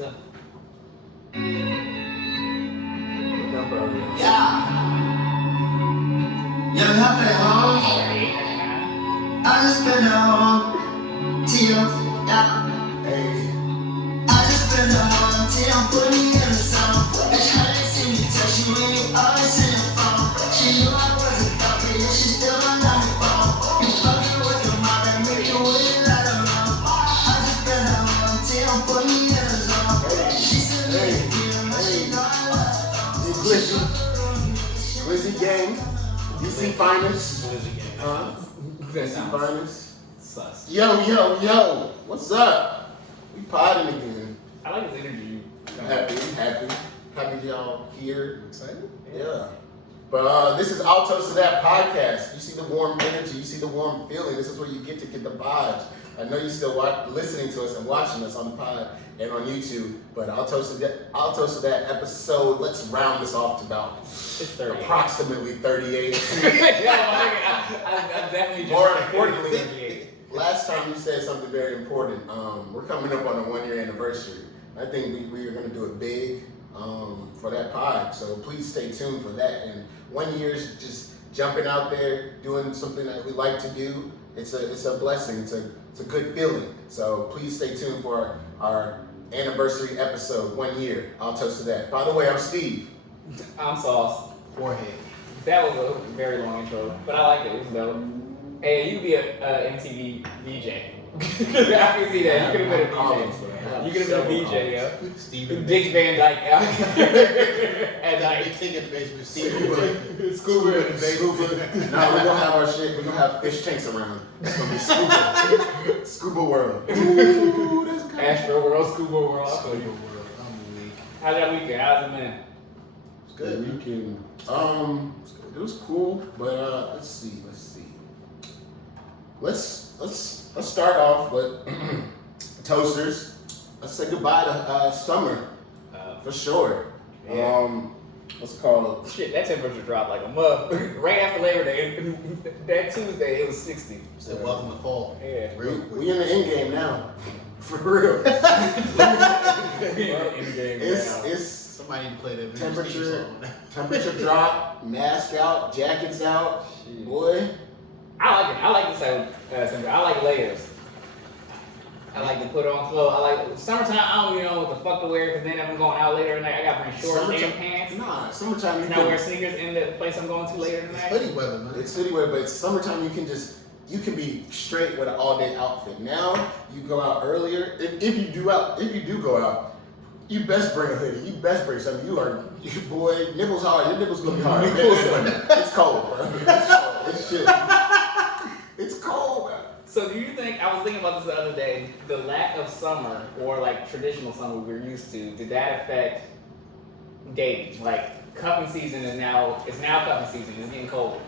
go. Yeah. You have it home. I just been home. Till, yeah. Hey. I just been home. Till put me in the zone. Bitch, I didn't see me text you when you always in your phone. She knew I wasn't about it, and she still on my phone. You fucking with your mom and make you wait let her know. I just been home. Till put me in the zone. She said, hey, she know I love her. Glizzy gang, DC finest. Glizzy gang. DC finest. Sus. Yo, what's up? We podding again. I like his energy. Happy y'all here. Excited? Yeah. But this is I'll Toast to That podcast. You see the warm energy, you see the warm feeling. This is where you get to get the vibes. I know you still listening to us and watching us on the pod and on YouTube, but I'll toast to that episode. Let's round this off to about approximately 38. I'm definitely just More importantly, last time you said something very important. We're coming up on a 1-year anniversary. I think we are going to do it big for that pod, so please stay tuned for that. And 1 year is just jumping out there, doing something that we like to do. It's a blessing. It's a good feeling. So please stay tuned for our anniversary episode, 1 year. I'll toast to that. By the way, I'm Steve. I'm Sauce. Jorge. That was a very long intro, but I like it. It was dope. Hey, you could be a MTV VJ. I can see that. You could have been a VJ. You could have been a VJ, yo. Steven. Dick Van Dyke out here. And I be thinking the basement. Steven. Scuba in the basement. Now we're gonna have our shit. We're gonna have fish tanks around. It's gonna be scuba. Scuba world. Ooh, that's good. Astro World, Scuba World. Scuba world. I'm weak. How's that weekend? How's it been? It's good. Weekend. It was cool, but let's see. Let's start off with toasters. Let's say goodbye to summer for sure. Yeah. What's it called? Shit, that temperature dropped like a mug. Right after Labor Day, that Tuesday, it was 60. So welcome to fall. Yeah. Real quick. We in the end game now, for real. It's Somebody need to play that temperature drop, mask out, jackets out. Shit. Boy, I like it. I like the same. I like layers. I like to put on clothes. I like summertime. I don't even know what the fuck to wear because then if I'm going out later tonight, I got to bring shorts and pants. Nah, summertime. Can I wear sneakers in the place I'm going to later tonight? It's hoodie weather, man. It's city wear, but it's summertime. You can be straight with an all day outfit. Now you go out earlier. If you do go out, you best bring a hoodie. You best bring something. Boy, nipples hard. Your nipples gonna be hard. It's cold, bro. It's cold. It's shit. It's cold, bro. So do you think, I was thinking about this the other day, the lack of summer or like traditional summer we're used to, did that affect dating? Like cuffing season it's now cuffing season, it's getting colder.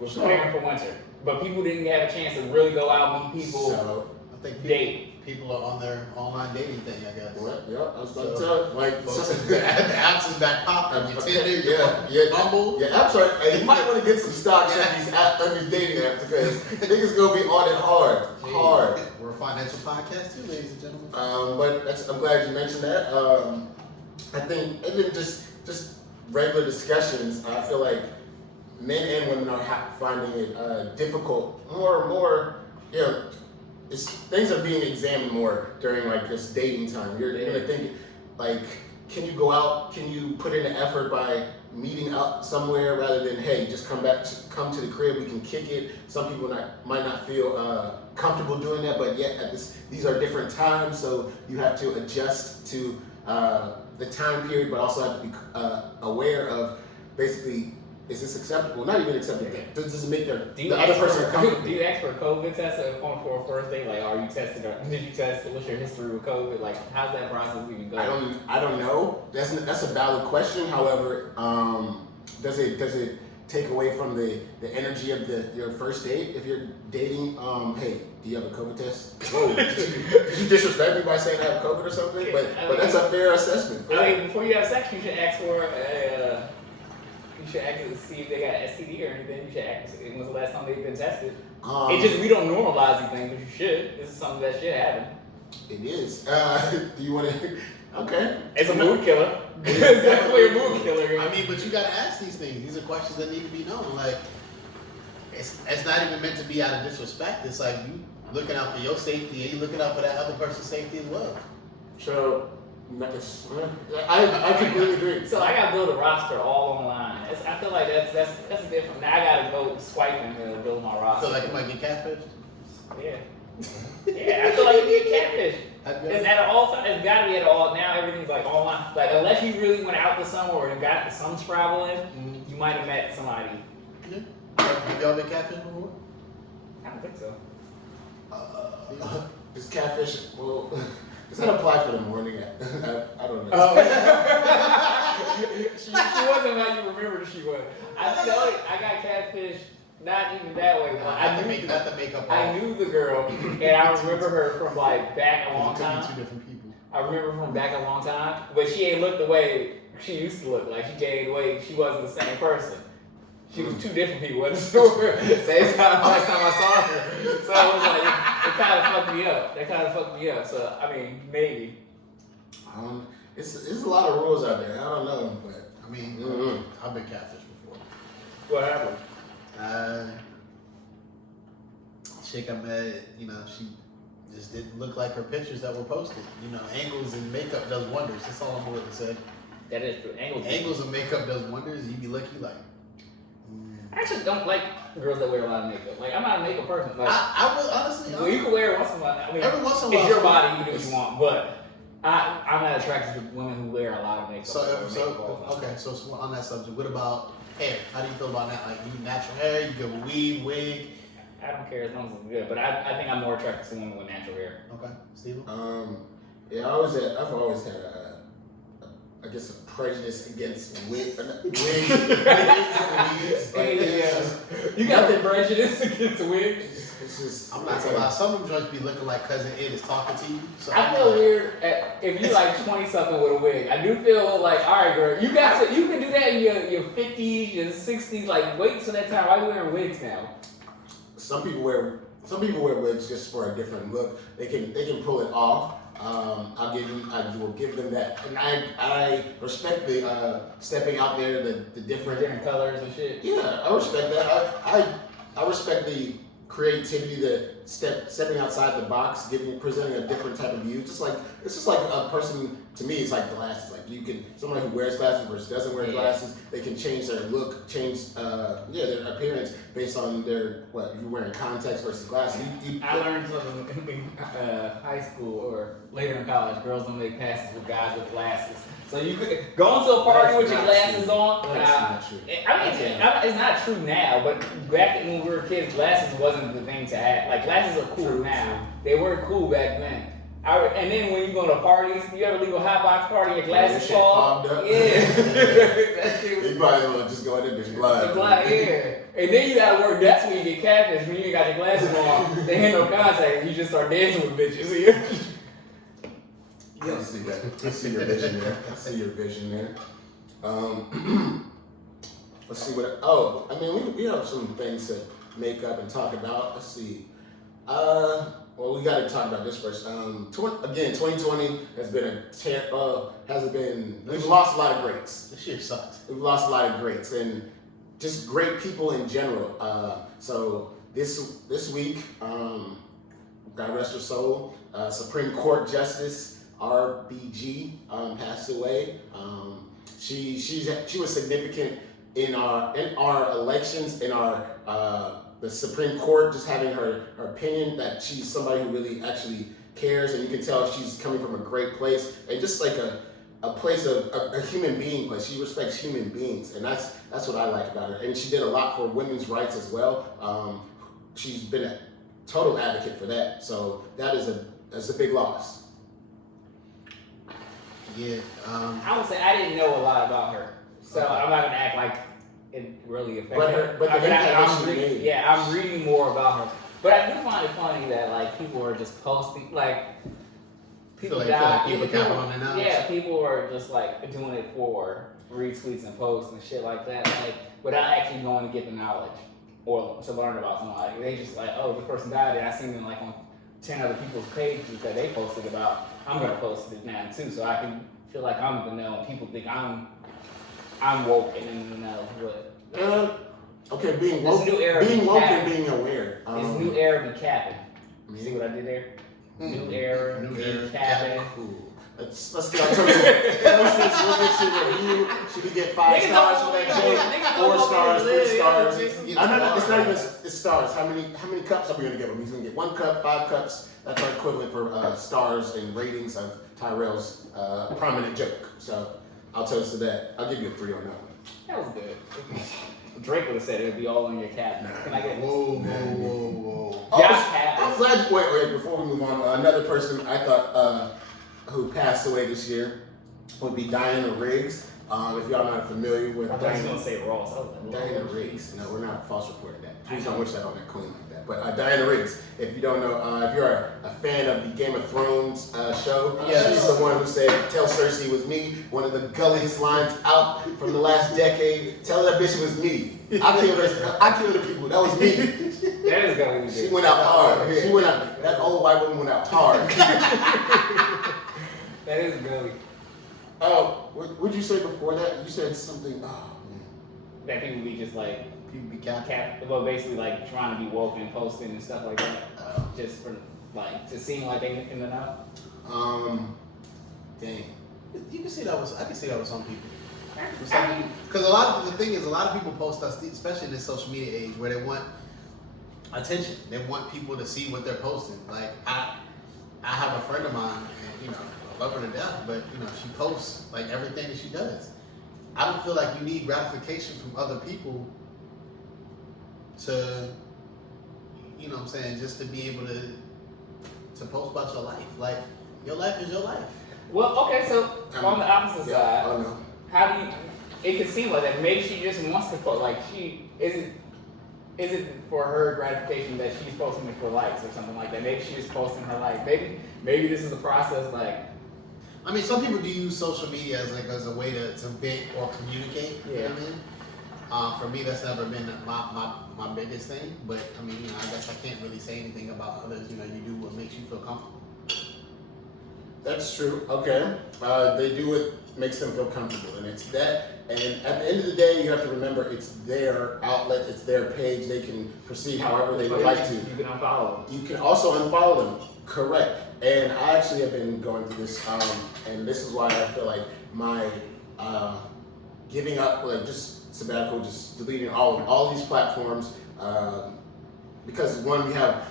We're preparing for winter. But people didn't have a chance to really go out, meet people, So, I think date. people are on their online dating thing, I guess. what? Yeah, I was about to tell you. Like, The apps is back popping. Your Tinder, yeah, Bumble. Yeah, apps are. And you might want to get some stocks on these dating apps because niggas gonna be on it hard. We're a financial podcast too, ladies and gentlemen. But I'm glad you mentioned that. I think even just regular discussions. I feel like men and women are finding it difficult. More. Things are being examined more during like this dating time. You're gonna think like, can you go out? Can you put in the effort by meeting up somewhere rather than hey, just come to the crib. We can kick it. Some people might not feel comfortable doing that, but yet these are different times, so you have to adjust to the time period, but also have to be aware of basically. Is this acceptable? Not even acceptable. Does it make the other person comfortable? Do you ask for a COVID test for a first date? Like, are you tested? Or did you test? What's your history with COVID? Like, how's that process even go? I don't know. That's a valid question. However, does it take away from the energy of your first date if you're dating? Hey, do you have a COVID test? Whoa, did you disrespect me by saying I have COVID or something? But that's a fair assessment. I mean, before you have sex, you should ask for you should ask to see if they got STD or anything. You should ask when was the last time they've been tested. We don't normalize these things, but you should. This is something that should happen. It is. Do you want to? Okay. It's a mood killer. It's definitely a mood killer. I mean, but you gotta ask these things. These are questions that need to be known. Like, it's not even meant to be out of disrespect. It's like you looking out for your safety and you looking out for that other person's safety as well. So, I completely agree. So I gotta build a roster all online. I feel like that's different. Now I gotta go swiping to build my I roster. feel like you might get catfished. Yeah. Yeah, I feel like you get catfish. It's at all time. It's gotta be at all. Now everything's like online. Like unless you really went out to somewhere or you got some travel in, you might have met somebody. Yeah. Have y'all been catfished before? I don't think so. Is catfish? Well, does that apply for the morning? I don't know. Oh. She wasn't how you remembered she was. I got catfish. Not even that way. But Not the makeup. I knew the girl, and I remember her from like back a long time. Two different people. I remember from back a long time, but she ain't looked the way she used to look. Like she gained weight. She wasn't the same person. She was two different people at the store. Same time last time I saw her. So I was like, it kind of fucked me up. That kind of fucked me up. So I mean, maybe. It's a lot of rules out there. I don't know, but I mean, I've been catfished before. What happened? Chick I met, she just didn't look like her pictures that were posted. Angles and makeup does wonders. That's all I'm willing to say. That is true. Angles and makeup does wonders. You be looking like. I actually don't like girls that wear a lot of makeup. Like I'm not a makeup person. Like I would honestly. well, you can wear it once in a while. I mean, every once in a while. it's your body. You do what you want, but I'm not attracted to women who wear a lot of makeup. So on that subject, what about hair? How do you feel about that? Like, you natural hair, you go weave, wig. I don't care as long as it's good, but I think I'm more attracted to women with natural hair. Okay, Steve. Yeah, I've always had I guess a prejudice against wigs and weaves. You got the prejudice against wigs. It's just. I'm not gonna lie. Some of them joints be looking like Cousin Ed is talking to you. So I feel weird if you like 20 something with a wig. I do feel like, all right, girl, you can do that in your 50s, your 60s. Like, wait till that time. Why are you wearing wigs now? Some people wear wigs just for a different look. They can pull it off. I will give them that, and I respect the stepping out there, the different colors and shit. Yeah, I respect that. I respect the creativity, the stepping outside the box, presenting a different type of view. It's just like a person. To me, it's like glasses. Like somebody who wears glasses versus doesn't wear glasses, they can change their look, change their appearance based on you're wearing contacts versus glasses. I learned something in high school or later in college. Girls don't make passes with guys with glasses. So you could go into a party with your glasses on. That's not true. It's not true now, but back when we were kids, glasses wasn't the thing to have. Like glasses are cool now. They weren't cool back then. And then when you go to parties, you ever leave a hot box party, your glasses fall? Yeah. That shit was. You probably want to just go in there and blind. Yeah. And then you gotta work. That's when you get catfish. When you ain't got your glasses on, they ain't no contact. You just start dancing with bitches. I see that. I see your vision there. Let's see what. We have some things to make up and talk about. Let's see. Well, we got to talk about this first. 2020 has been we've lost a lot of greats. This year sucks. We've lost a lot of greats and just great people in general. So this week, God rest her soul, Supreme Court Justice RBG passed away. She was significant in our elections, in our the Supreme Court, just having her opinion that she's somebody who really actually cares, and you can tell she's coming from a great place, and just like a place of a human being place. She respects human beings, and that's what I like about her. And she did a lot for women's rights as well. She's been a total advocate for that, so that's a big loss. Yeah. I would say I didn't know a lot about her, so I'm not gonna act like it really affected her. But I'm reading more about her. But I do find it funny that like people are just posting people people are just like doing it for retweets and posts and shit like that, like without actually going to get the knowledge or to learn about somebody. They just like, oh, this person died and I seen them like 10 other people's pages that they posted about, I'm gonna post it now too, so I can feel like I'm the know. People think I'm woke and in the know. But Okay, being This woke, new era being be woke capping. and being aware. it's new era be capping. See what I did there? New era New be era, capping. Cool. Let's get our terms. We'll get your review. Should we get 5 Niggas stars don't for that want joke? me to 4 live. stars, 3 Yeah, stars. yeah, I'm not. It's not even. It's stars. How many cups are we gonna give him? He's gonna get 1 cup, 5 cups. That's our equivalent for stars and ratings of Tyrell's prominent joke. So I'll toast to that. I'll give you a 3 on that one. That was good. Drake would have said it would be all on your cap. Can I get Whoa. Yeah, I'm glad. Wait. Before we move on, another person I thought who passed away this year would be Diana Riggs. If y'all not familiar with I thought he was Diana, gonna say Ross. I was like, Diana Riggs. No, we're not false reporting that. Please don't wish that on that queen like that. But Diana Riggs, if you don't know, if you're a fan of the Game of Thrones show, she's the one who said, "Tell Cersei it was me." One of the gulliest lines out from the last decade. Tell that bitch it was me. I killed her. I killed the people. That was me. that is gonna be She good. went out hard. She went out. That old white woman went out hard. That is good. Oh, what would you say before that? You said something. Oh man. That people be just like People be capping. well, basically like trying to be woke and posting and stuff like that, just for like to seem like they in the know. Dang. You can see that was. I can see that with some people. I mean, Because the thing is, a lot of people post us, especially in this social media age, where they want attention. They want people to see what they're posting. Like I have a friend of mine, and I love her to death, but she posts like everything that she does. I don't feel like you need gratification from other people to, what I'm saying, just to be able to post about your life. Like your life is your life. well, okay, so on the opposite side, Oh no. how do you? It could seem like that. Maybe she just wants to post. Like she is it for her gratification that she's posting it for likes or something like that? Maybe she's just posting her life. Maybe this is a process like. I mean, some people do use social media as a way to vent or communicate. You know what I mean? For me, that's never been my biggest thing. But I mean, I guess I can't really say anything about others. You do what makes you feel comfortable. That's true. Okay. They do what makes them feel comfortable, and it's that. And at the end of the day, you have to remember it's their outlet, it's their page. They can proceed however they would like to. You can unfollow. You can also unfollow them. Correct. And I actually have been going through this, and this is why I feel like my giving up, like just sabbatical, just deleting all these platforms, because one, we have.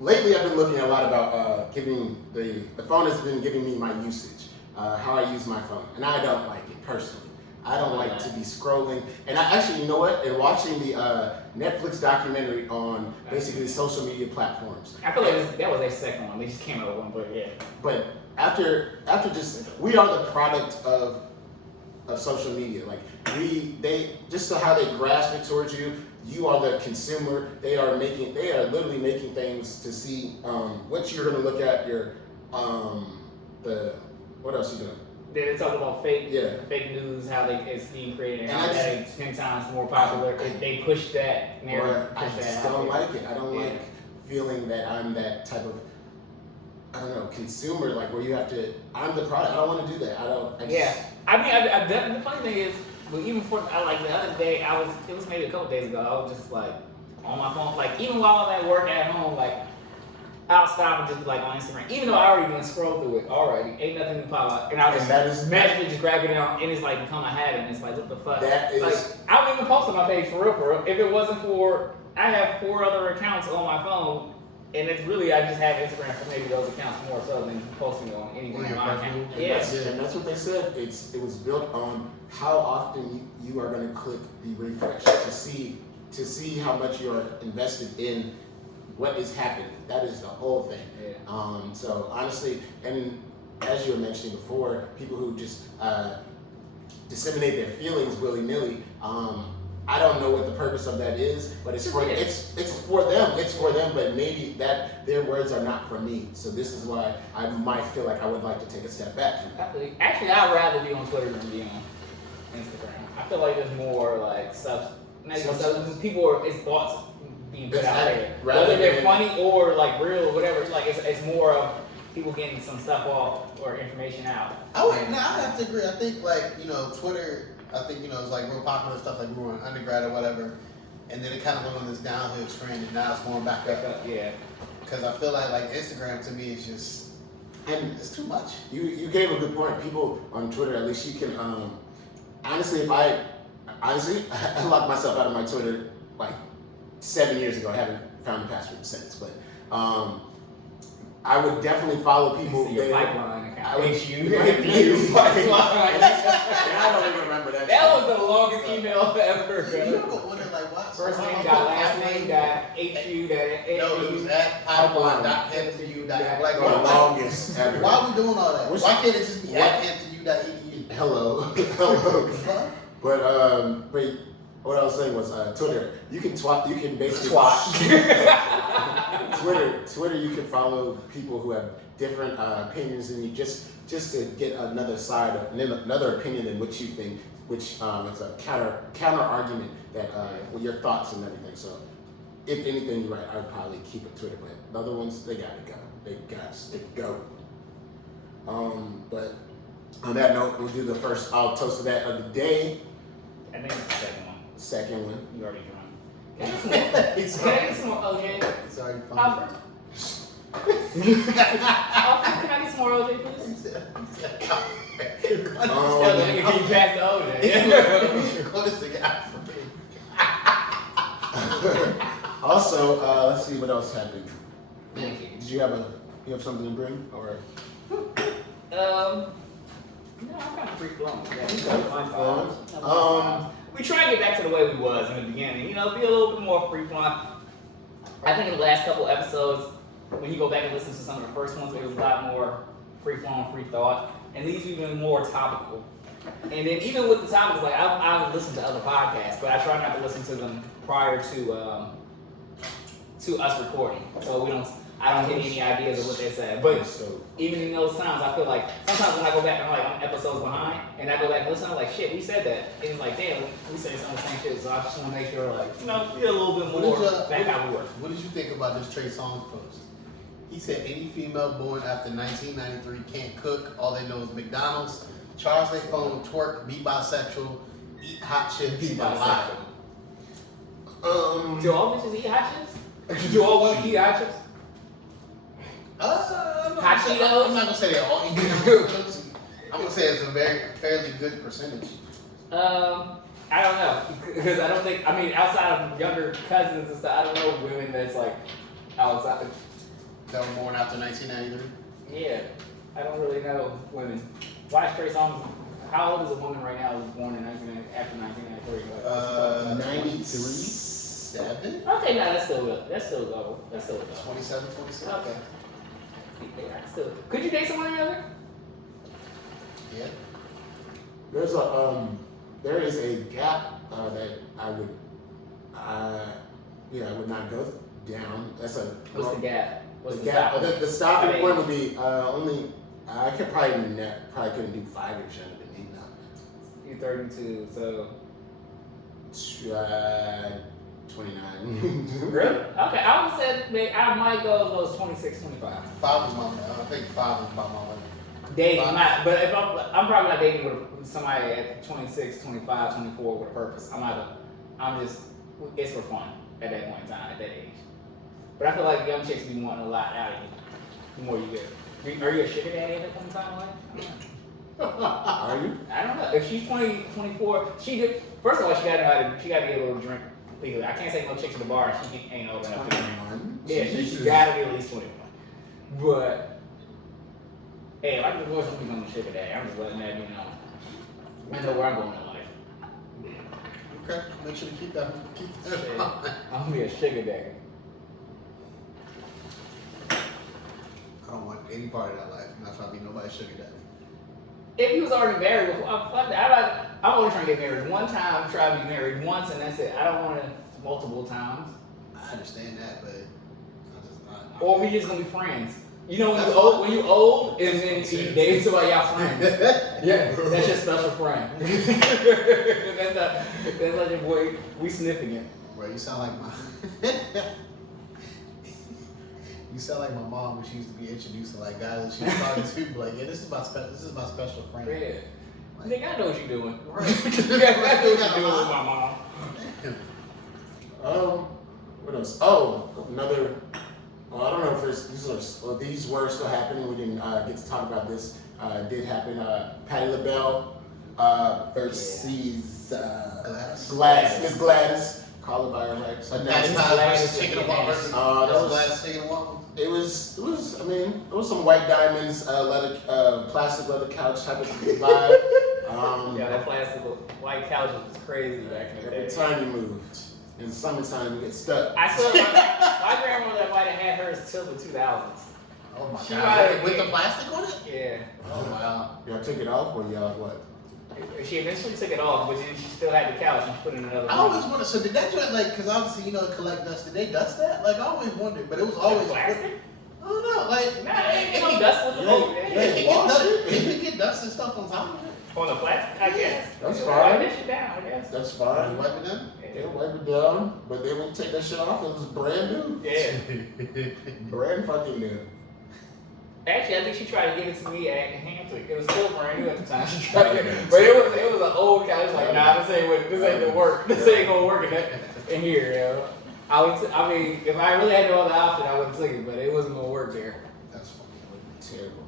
Lately, I've been looking a lot about giving the phone has been giving me my usage, how I use my phone, and I don't like it personally. I don't like to be scrolling, and I actually, you know what? In watching the Netflix documentary on basically social media platforms, I feel like that was their second one. They just came out with one, but yeah. but after just we are the product of social media. Like they just so how they grasp it towards you. You are the consumer. They are literally making things to see what you're gonna look at. What else you doing? They talk about fake news, how it's being created, and how that is 10 times more popular. They push that narrative. I just don't like it. I don't like feeling that I'm that type of, I don't know, consumer, like where you have to, I'm the product. I don't want to do that. I mean, the funny thing is, but even like the other day, it was maybe a couple days ago, I was just like on my phone, like even while I'm at work at home, like I'll stop and just be like on Instagram, even though I already been scrolled through it already, ain't nothing to pop up, and I just magically just grab it out, and it's like become a habit, and it's like, what the fuck? That is, like, I don't even post on my page for real. If it wasn't for, I have 4 other accounts on my phone, and it's really, I just have Instagram for maybe those accounts more so than posting on anything on my account. And that's what they said. It was built on how often you are going to click the refresh to see how much you are invested in what is happening. That is the whole thing. Yeah. So honestly, and as you were mentioning before, people who just disseminate their feelings willy-nilly, I don't know what the purpose of that is, but it's for them. It's for them, but maybe that their words are not for me. So this is why I might feel like I would like to take a step back from that. Actually, I'd rather be on Twitter than be on Instagram. I feel like there's more like stuff. People it's thoughts being put out there. Rather Whether they're than- funny or like real or whatever, like it's more of people getting some stuff off or information out. I have to agree. I think like, Twitter, I think, it's like real popular stuff like we were in undergrad or whatever. And then it kind of went on this downhill trend and now it's going back up. Yeah. Because I feel like Instagram to me is just, And it's too much. you gave a good point. People on Twitter, at least you can, honestly, I locked myself out of my Twitter like 7 years ago. I haven't found the password since, but I would definitely follow people See your there. pipeline account. I would HU pipeline. And I don't even remember that. That was the longest email ever. You ever wonder like what? First name dot last name dot HU dot No, it was at pipeline.hamptonu. Like, the longest ever. why are we doing all that? What's- Why can't it just be what? at hamptonu.edu? Hello. Fuck. But what I was saying was Twitter. You can basically Twitter, you can follow people who have different opinions than you, just to get another side of another opinion than what you think, which is a counter argument that with your thoughts and everything. So if anything, you're right. I would probably keep it Twitter, but the other ones they gotta go. They got to go. But on that note, we'll do the first toast of that of the day. I think it's the second one. Second one. You already drunk. Can I get some more OJ? It's already fun. Alfred? Alfred, can I get some more OJ, please? Oh, nigga, can you pass the OJ? Call this nigga Alfred. Also, let's see what else happened. Thank you. Did you have something to bring or? No, I'm kind of free flowing. Yeah, You kinda free-flowing. We try to get back to the way we was in the beginning. Be a little bit more free flowing. I think in the last couple episodes, when you go back and listen to some of the first ones, it was a lot more free flowing, free thought, and these even more topical. And then even with the topics, like I listen to other podcasts, but I try not to listen to them prior to us recording, so I don't get any ideas of what they said. But even in those times, I feel like sometimes when I go back and I'm episodes behind, and I go back and listen, I'm like, shit, we said that. And it's like, damn, we said some of the same shit. So I just want to make sure, get a little bit more back how we were. What did you think about this Trey Songz post? He said any female born after 1993 can't cook. All they know is McDonald's, charge their phone, twerk, be bisexual, eat hot chips, and lie. Do all bitches eat hot chips? Do all women eat hot chips? Hot Cheetos? I'm not gonna say they all eat hot chips. I'm gonna say it's a fairly good percentage. I don't know, because I don't think, outside of younger cousins and stuff, I don't know women that's outside. That were born after 1993. Yeah, I don't really know women. Why is Trey Songz? How old is a woman right now who was born in after 1993? 93. 7? Okay, no, that's still low. That's still low. 27, 26. Okay. Yeah, could you date someone younger? Yeah. There is a gap that I would not go down. That's a What's the gap? What's the gap? stop? The stopping point would be only. I could probably couldn't do 5 years younger than me now. You're 32, so. 29. Really? Okay, I would say I might go as low as 26, 25. 5 was my I think 5 was about my limit. Dating, but if I'm probably not dating with somebody at 26, 25, 24 with a purpose. It's for fun at that point in time, at that age. But I feel like young chicks be wanting a lot out of you the more you get. Are you a sugar daddy at that point in time, like? Are you? I don't know. If she's 20, 24, first of all, she gotta be able to drink legally. I can't say no chicks at the bar and she ain't old enough to drink. Yeah, she gotta be at least 21. But hey, if I can divorce somebody on the sugar daddy, I'm just letting that be known. I know where I'm going in life. Okay, make sure to keep that. Shit, I'm gonna be a sugar daddy. I don't want any part of that life. I'm not trying to be nobody's sugar daddy. If he was already married before, fuck that. I'm only trying to get married one time, try to be married once, and that's it. I don't want it multiple times. I understand that, but Or we just gonna be friends. You know when you old and then you date somebody y'all friends. Yeah, that's your special friend. that's not your boy. We significant. Bro, you sound like my. You sound like my mom when she used to be introduced to like guys. She was talking to people like, yeah, this is my special friend. Yeah. Like, Nigga, I know what you're doing. Right. I know what you're doing with my mom. What else? Oh, another. Well, I don't know if these were still happening. We didn't get to talk about this. It did happen. Patti LaBelle versus Gladys. Miss Gladys. Call her by her right. So That's Gladys chicken and waffles. Gladys chicken and waffles. It was. I mean, it was some white diamonds, plastic leather couch type of vibe. Yeah, that plastic white couch was crazy back in the day. Every time you moved. In the summertime, you get stuck. I saw my grandmother might have had hers till the 2000s. Oh my She god! might- With the plastic on it? Yeah. Oh wow! Y'all took it off or y'all what? She eventually took it off, but she still had the couch and put it in another I room. always wondered. So did that joint like? Because obviously you know collect dust. Did they dust that? Like I always wondered, but it was always. Plastic? I don't know. Like Nah, ain't no dust with the Yeah. boat. It Yeah. can get dust. It can get dust and stuff on top of it. On the plastic, I guess. That's Wipe fine. that shit down, I guess. That's You fine. wipe it down. They'll wipe it down, but they won't take that shit off. It was brand new. Yeah. Brand fucking new. Actually, I think she tried to give it to me at Hampton. It was still brand new at the time. She tried to get it, but it was an old couch. Like, nah, this ain't gonna work. This ain't gonna work in here, yo. I mean, if I really had no other option, I would have took it, but it wasn't gonna work there. That's fucking terrible.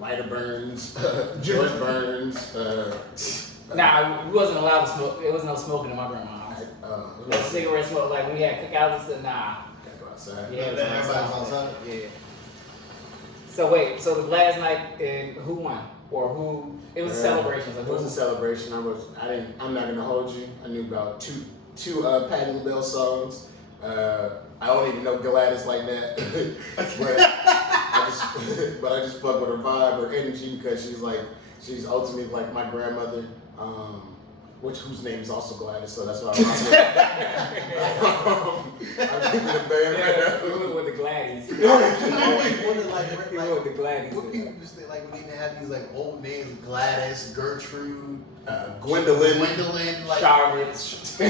Lighter burns, joint burns. Nah, we wasn't allowed to smoke. There was no smoking in my grandma's house. No cigarette smoke. Like when we had cookouts and stuff. Nah. Gotta go outside. Yeah, Everybody's outside. Yeah. So wait, so the last night, who won? Or who? It was a celebration. So It was a celebration. I'm not gonna hold you. I knew about two Patti LaBelle songs. I don't even know Gladys like that, but I just fuck with her vibe, her energy, because she's ultimately like my grandmother, whose name is also Gladys, so that's why I'm keeping the band right now. We went with the Gladys. I always wondered like We went with the Gladys. what people used to like when they had these like old names, Gladys, Gertrude, Gwendolyn. like Charlotte. My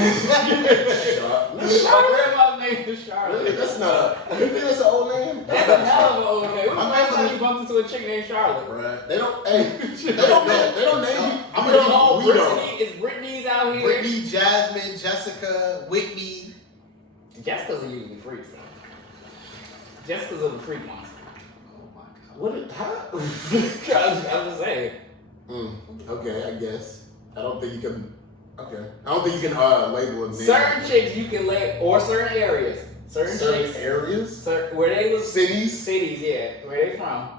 grandma's name is Charlotte. Really? That's not you think that's an old name? That's a hell of an old name. When was the last time you bumped into a chick named Charlotte? Right. They don't name you. I'm We gonna don't- Oh, we Brittany. don't. Is Brittany's out here? Brittany, Jasmine, Jessica, Whitney. Jessica's are usually freaks though. Jessica's are the freak ones. Oh my god. What? How? I'm just saying. Okay, I guess. I don't think you can. Okay. I don't think you can label a name. Certain chicks you can lay, or certain areas. Certain chicks. areas. Where they was Cities. cities, yeah, where they from,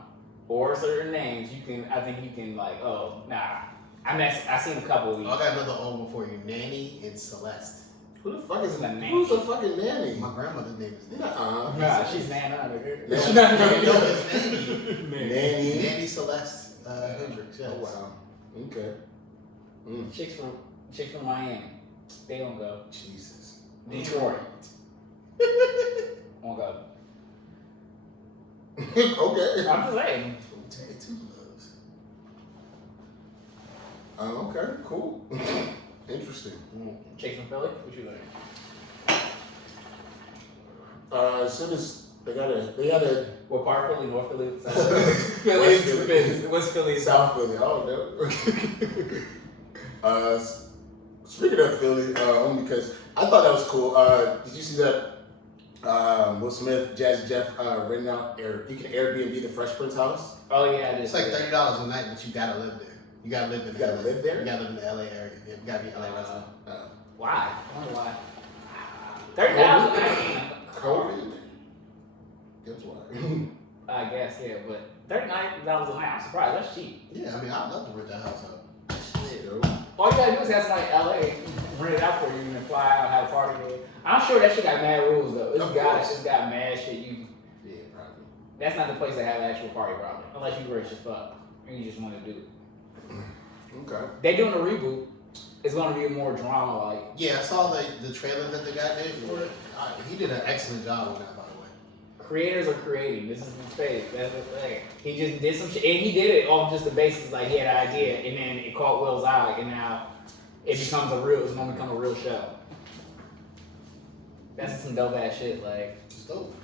or certain names, you can. I think you can like, oh, nah. I seen a couple of I these. got another old one for you. Nanny and Celeste. Who the fuck is Who's a nanny? Who's a fucking nanny? My grandmother's name is Nanny. Nah, she's Nana. No. She's not No, Nanny. it's Nanny. Nanny. Nanny Celeste Hendricks. Yes. Oh wow. Okay. Chicks from Miami. They don't go. Jesus. Detroit. Won't go. Okay. I'm just saying. Take two gloves. Okay. Cool. Interesting. Chicks from Philly. What you think? As soon as they gotta What part of Philly? North Philly? South Philly? Philly. What's Philly? South Philly. Oh no. Speaking of Philly, only because I thought that was cool. Did you see that Will Smith, Jazzy Jeff renting out you can Airbnb the Fresh Prince house? Oh yeah, it is. It's like $30 a night, but you gotta live there. You gotta live in. You gotta live there? You gotta live in the LA area. Yeah, you gotta be LA resident. Why? I wonder why. $30. COVID. That's why. I guess, yeah, but $39 a night. I'm surprised. That's cheap. Yeah, I mean, I'd love to rent that house out. All you gotta do is have somebody in LA rent it out for you and then fly out, have a party there. I'm sure that shit got mad rules though. It's got mad shit. Yeah, probably. That's not the place to have an actual party probably, unless you rich as fuck and you just want to do it. Okay. They doing a reboot. It's gonna be more drama like. Yeah, I saw the trailer that the guy did for it. He did an excellent job on that, by the way. Creators are creating. This is his face. That's the thing. He just did some shit, and he did it off just the basis like he had an idea, and then it caught Will's eye, and now it's gonna become a real show. That's some dope ass shit. Like, It's dope.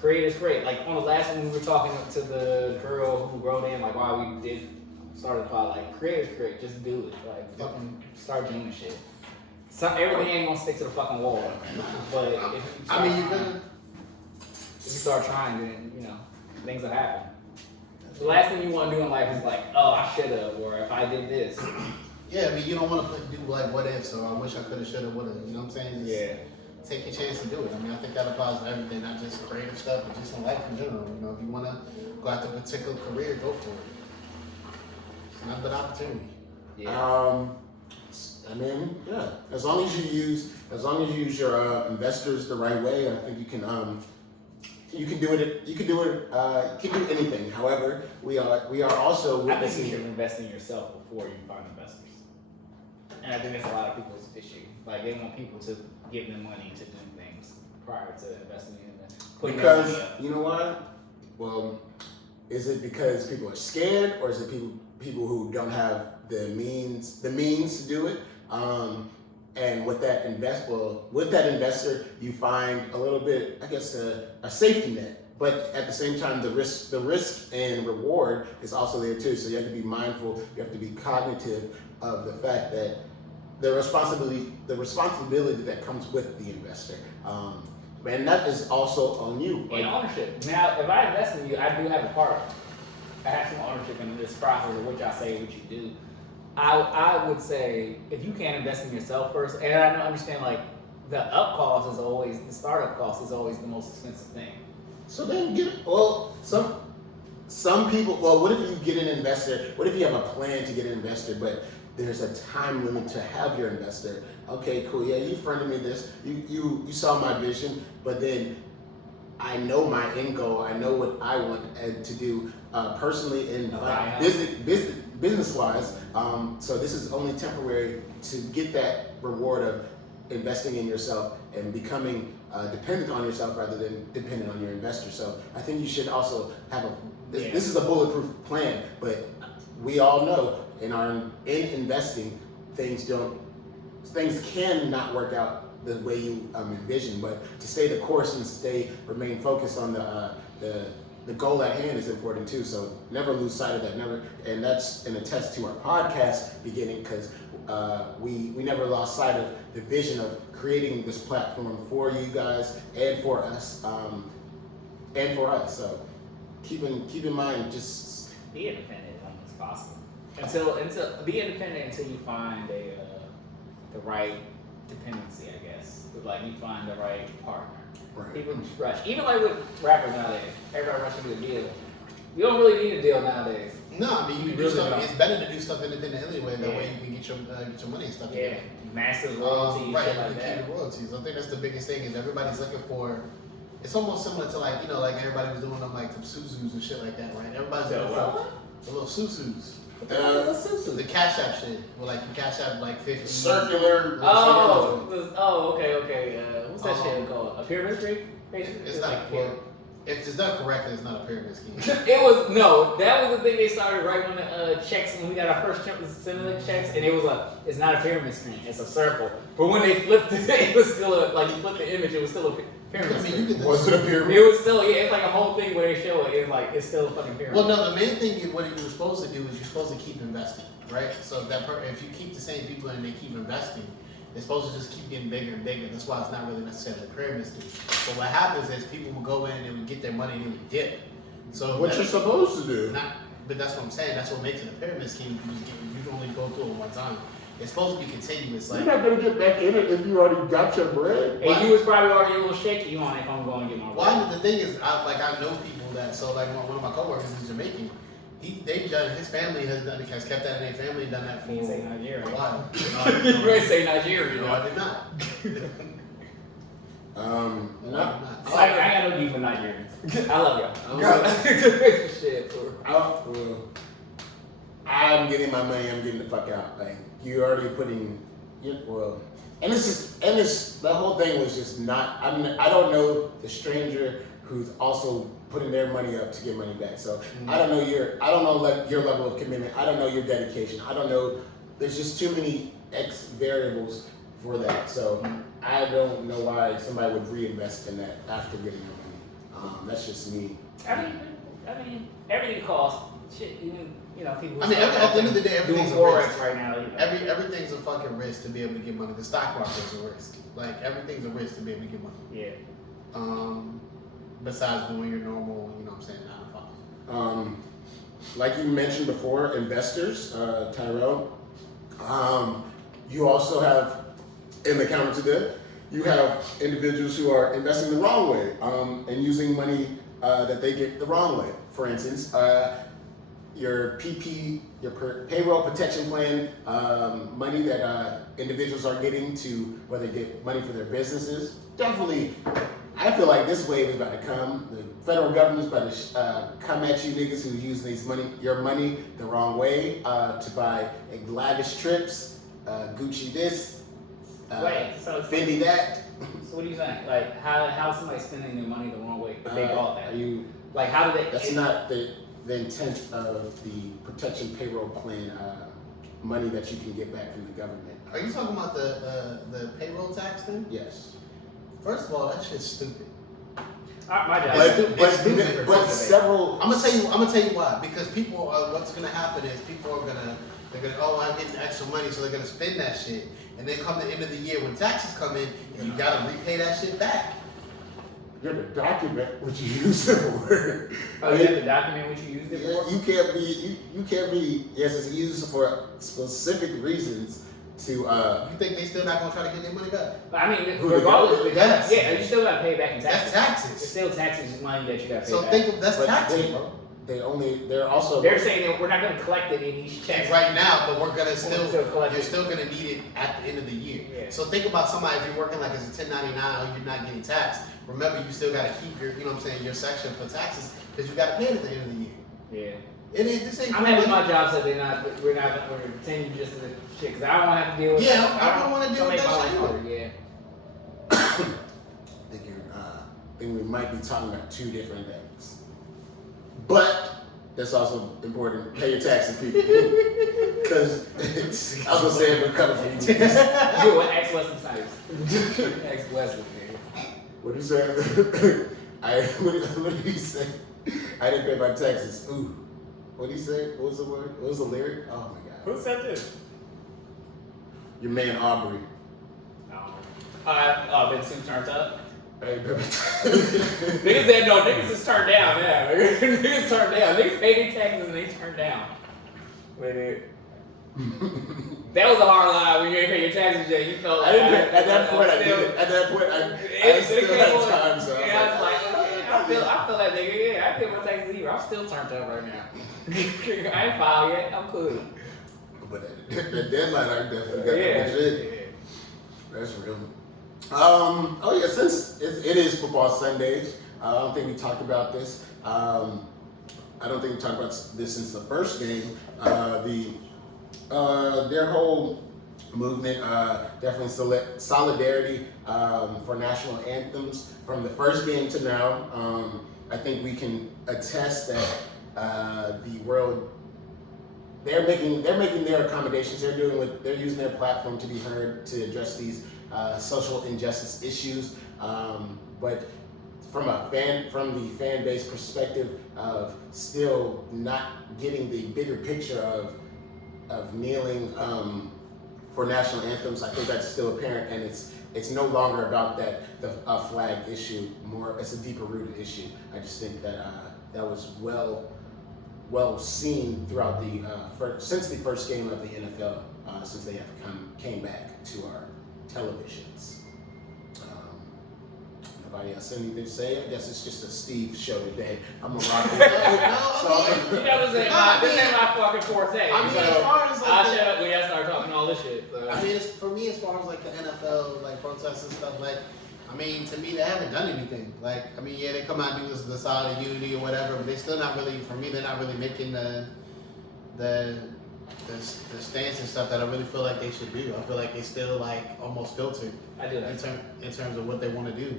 create is great. Like on the last one, we were talking to the girl who wrote in, like, why we did start the pod. Like, create is great. Just do it. Like, fucking start doing shit. Everything ain't gonna stick to the fucking wall. But if you start if you start trying, then you know things will happen. The last thing you want to do in life is like, oh, I should have, or if I did this. Yeah, I mean, you don't want to do like what ifs or I wish I could have, should have, would have. You know what I'm saying? Just take your chance to do it. I mean, I think that applies to everything, not just creative stuff, but just in life in general. You know, if you want to go after a particular career, go for it. It's not a good opportunity. Yeah. I mean, yeah. As long as you use your investors the right way, I think you can do it. You can do anything. However, we are also I think witnessing. you should invest in yourself before you find investors. And I think that's a lot of people's issue. Like they want people to give them money to do things prior to investing in them. Because you know why? Well, is it because people are scared, or is it people who don't have the means to do it? And with that investor, you find a little bit, I guess, a safety net. But at the same time, the risk and reward is also there too. So you have to be mindful. You have to be cognitive of the fact that the responsibility that comes with the investor. And that is also on you. And ownership. Now, if I invest in you, I do have a part. I have some ownership in this process of what y'all say, what you do. I would say if you can't invest in yourself first, and I understand like the startup cost is always the most expensive thing. So then some people, what if you get an investor? What if you have a plan to get an investor, but there's a time limit to have your investor? Okay, cool. Yeah, you fronted me this. You saw my vision, but then I know my end goal. I know what I want to do personally and business-wise. So this is only temporary to get that reward of investing in yourself and becoming dependent on yourself rather than dependent on your investor. So I think you should also have this is a bulletproof plan, but we all know in investing, things can not work out the way you envision, but to stay the course and remain focused on the goal at hand is important too. So never lose sight of that. And that's an attest to our podcast beginning, because we never lost sight of the vision of creating this platform for you guys and for us. So keep in mind, just be independent as long as possible. Until be independent until you find the right dependency, I guess. Like you find the right partner. right. People just rush. Even like with rappers nowadays, everybody rushing to a deal. You don't really need a deal nowadays. No, I mean you can do Really stuff. don't. It's better to do stuff independently anyway. That Yeah. way you can get your money and stuff. Yeah, massive royalties, Right, shit you like can that. keep the royalties. I think that's the biggest thing is everybody's looking for. It's almost similar to like like everybody was doing them like some susus and shit like that, right? Everybody's looking for the little susus. The Cash App shit, where like you Cash App like 50. Circular. Okay. What's that shit called? A pyramid scheme? Basically? It's not. If it's done correctly, it's not a pyramid scheme. It was that was the thing they started right when the checks, when we got our first stimulus checks, and it was it's not a pyramid scheme, it's a circle. But when they flipped it, it was still you flip the image, it was still a pyramid scheme. Was it a pyramid? It was still it's like a whole thing where they show it's still a fucking pyramid. Well, no, the main thing is what you're supposed to do is you're supposed to keep investing, right? So if you keep the same people and they keep investing, they're supposed to just keep getting bigger and bigger. That's why it's not really necessarily a pyramid scheme. But what happens is people will go in and they would get their money and they would dip. So What you're supposed to do. But that's what I'm saying. That's what makes it a pyramid scheme. You can only go through it one time. It's supposed to be continuous. Like, You're not gonna get back in it if you already got your bread. And you was probably already a little shaky on if I'm going to get my well, the thing is, I know people that. So like one of my coworkers is Jamaican. They've done. His family has kept that in their family. Done that for You say Nigeria. a while. You ready to say Nigeria? No, I did not. No. I got no beef with Nigerians. I love y'all. Shit, I'm getting my money. I'm getting the fuck out. Like you already putting, and the whole thing was just not. I don't know the stranger who's also putting their money up to get money back. So I don't know your level of commitment. I don't know your dedication. I don't know. There's just too many X variables for that. So I don't know why somebody would reinvest in that after getting their money. That's just me. I mean, everything costs shit. Even people. I mean, at the end of the day, doing everything's a forex risk. right now. Everything's a fucking risk to be able to get money. The stock market is a risk. Like everything's a risk to be able to get money. Yeah. Besides doing your normal, 9 to 5. Like you mentioned before, investors, Tyrell. You also have, in the counter to that, you have individuals who are investing the wrong way and using money that they get the wrong way. For instance, your payroll protection plan money that individuals are getting to whether they get money for their businesses. Definitely, I feel like this wave is about to come. The federal government's about to come at you niggas who use your money the wrong way to buy lavish trips, Gucci this, Fendi that. So what do you think? Like, how is somebody spending their money the wrong way if they bought that? Like, how do they? That's not the intent of the protection payroll plan money that you can get back from the government. Are you talking about the payroll tax thing? Yes. First of all, that shit's stupid. My job. But several. I'm gonna tell you why. Because people are. What's gonna happen is people are gonna. They're gonna. Oh, I'm getting extra money, so they're gonna spend that shit. And then come the end of the year when taxes come in, you gotta repay that shit back. You have to document what you use it for. Oh, you have to document what you used it for? You can't be. Yes, it's used for specific reasons. You think they still not gonna try to get their money back? I mean, regardless, yes. Yeah, you still gotta pay back in taxes. That's taxes. It's still taxes money that you gotta pay So back. think of that's taxes, bro. They're saying that we're not gonna collect it in each check right now, but we're gonna collect you're it. still gonna need it at the end of the year. Yeah. So think about somebody if you're working like as a 1099 or you're not getting taxed. Remember, you still gotta keep your your section for taxes because you gotta pay it at the end of the year. Yeah. This ain't. I'm happy my job said we're continuing just the shit because I don't want to have to deal with. I don't want to deal with that shit. Yeah. I think we might be talking about two different things. But that's also important. Pay your taxes, people. Because I was gonna say it, but coming from you. You what? Ask Wesley Snipes. Ask Wesley. What did you say? What did he say? I didn't pay my taxes. Ooh. What did he say? What was the word? What was the lyric? Oh my god. Who said this? Your man Aubrey. Been soon turned up. Hey, baby. Niggas said no. Niggas is turned down. Yeah, niggas turned down. Niggas pay their taxes and they turned down. That was a hard lie when you ain't pay your taxes yet. You felt like At that point, I still had time. So I was like, I feel that nigga. Yeah, I pay my taxes either. I'm still turned up right now. I ain't filed yet. I'm cool. But the deadline, I definitely got that shit. That's real. Since it is football Sundays, I don't think we talked about this. I don't think we talked about this since the first game. Their whole movement, definitely solidarity for national anthems from the first game to now. I think we can attest that the world. They're making their accommodations. They're using their platform to be heard to address these social injustice issues. But from the fan base perspective of still not getting the bigger picture of kneeling for national anthems, I think that's still apparent, and it's no longer about a flag issue. More, it's a deeper rooted issue. I just think that that was well seen throughout since the first game of the NFL, since they came back to our televisions. Nobody else anything to say? I guess it's just a Steve show today. I'm a rock. This ain't my fucking forte. I mean, as far as I'll shut up when y'all start talking all this shit. So. I mean, for me, as far as like the NFL protests and stuff, to me, they haven't done anything. They come out and do the solid unity or whatever, but they're still not really. For me, they're not really making the stance and stuff that I really feel like they should do. I feel like they still almost filtered. I do that. In terms of what they want to do.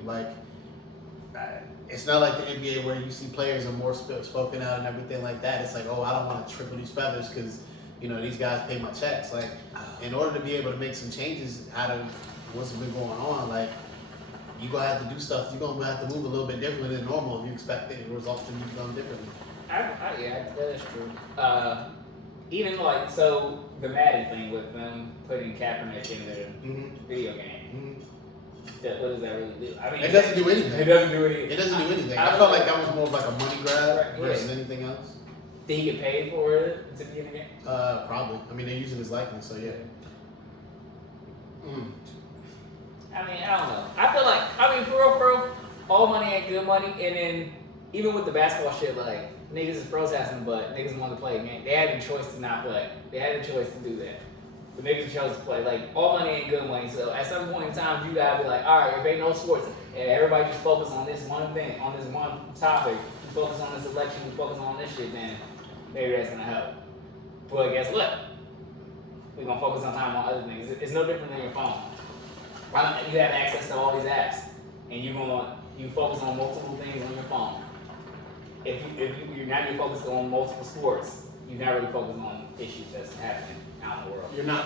It's not like the NBA where you see players are more spoken out and everything like that. It's like, oh, I don't want to triple these feathers because these guys pay my checks. In order to be able to make some changes out of what's been going on, like, you're gonna have to do stuff. You're gonna have to move a little bit differently than normal if you expect the results to be done differently. Yeah, that is true. Even like, so the Madden thing with them putting Kaepernick in the video game. What does that really do? I mean, It doesn't do anything. It doesn't do anything. It doesn't do anything. I felt like that was more of like a money grab versus anything else. Did he get paid for it to be in the game? Probably. I mean, they're using his likeness, so yeah. I mean, I don't know. I feel like, for real, all money ain't good money. And then even with the basketball shit, like, niggas is protesting, but niggas want to play a game. They had the choice to not play. They had the choice to do that. But niggas chose to play. Like, all money ain't good money. So at some point in time, you gotta be like, all right, if ain't no sports, and everybody just focus on this one thing, on this one topic, you focus on this election, you focus on this shit, then maybe that's gonna help. But guess what? We're gonna focus on time on other things. It's no different than your phone. You have access to all these apps, and you focus on multiple things on your phone. If you're not really focused on multiple sports, you're not really focused on issues that's happening out in the world. You're not.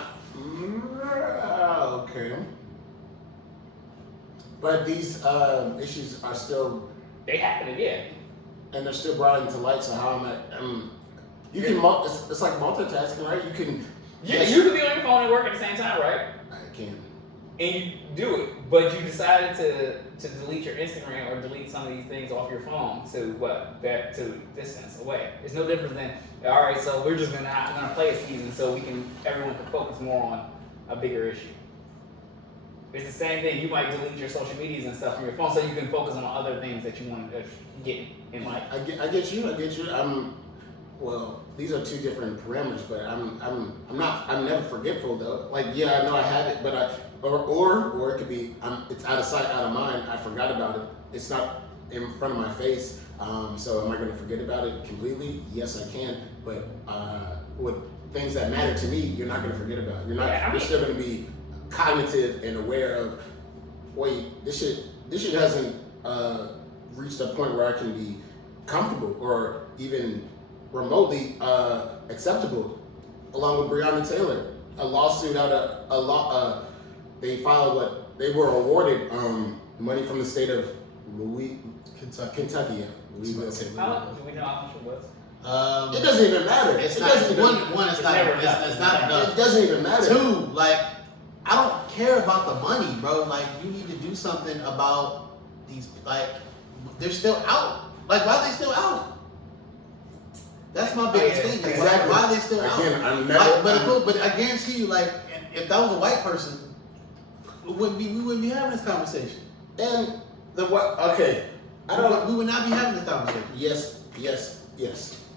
Okay. But these issues are still. They happen, yeah. And they're still brought into light. So how am I? You can. It's like multitasking, right? You can. You can be on your phone and work at the same time, right? I can. And you do it, but you decided to delete your Instagram or delete some of these things off your phone to to distance away. It's no different than, all right, so we're just gonna play a season so everyone can focus more on a bigger issue. It's the same thing. You might delete your social medias and stuff from your phone so you can focus on other things that you want to get in life. I get you. Well, these are two different parameters, but I'm never forgetful though. Like, yeah, I know I have it, but or it could be it's out of sight, out of mind. I forgot about it. It's not in front of my face. So am I going to forget about it completely? Yes, I can. But with things that matter to me, you're not going to forget about it. You're still going to be cognitive and aware of. Wait, this shit hasn't reached a point where I can be comfortable or even remotely acceptable. Along with Breonna Taylor, a lawsuit out of they filed they were awarded money from the state of Kentucky. Do we know how much it was? It doesn't even matter. It's not enough. It doesn't even matter. Two, like, I don't care about the money, bro. Like, you need to do something about these. Like, they're still out. Like, why are they still out? That's my biggest thing. Exactly. Why are they still out? But I guarantee you, like, if that was a white person, we wouldn't be having this conversation. And okay, we would not be having this conversation. Yes.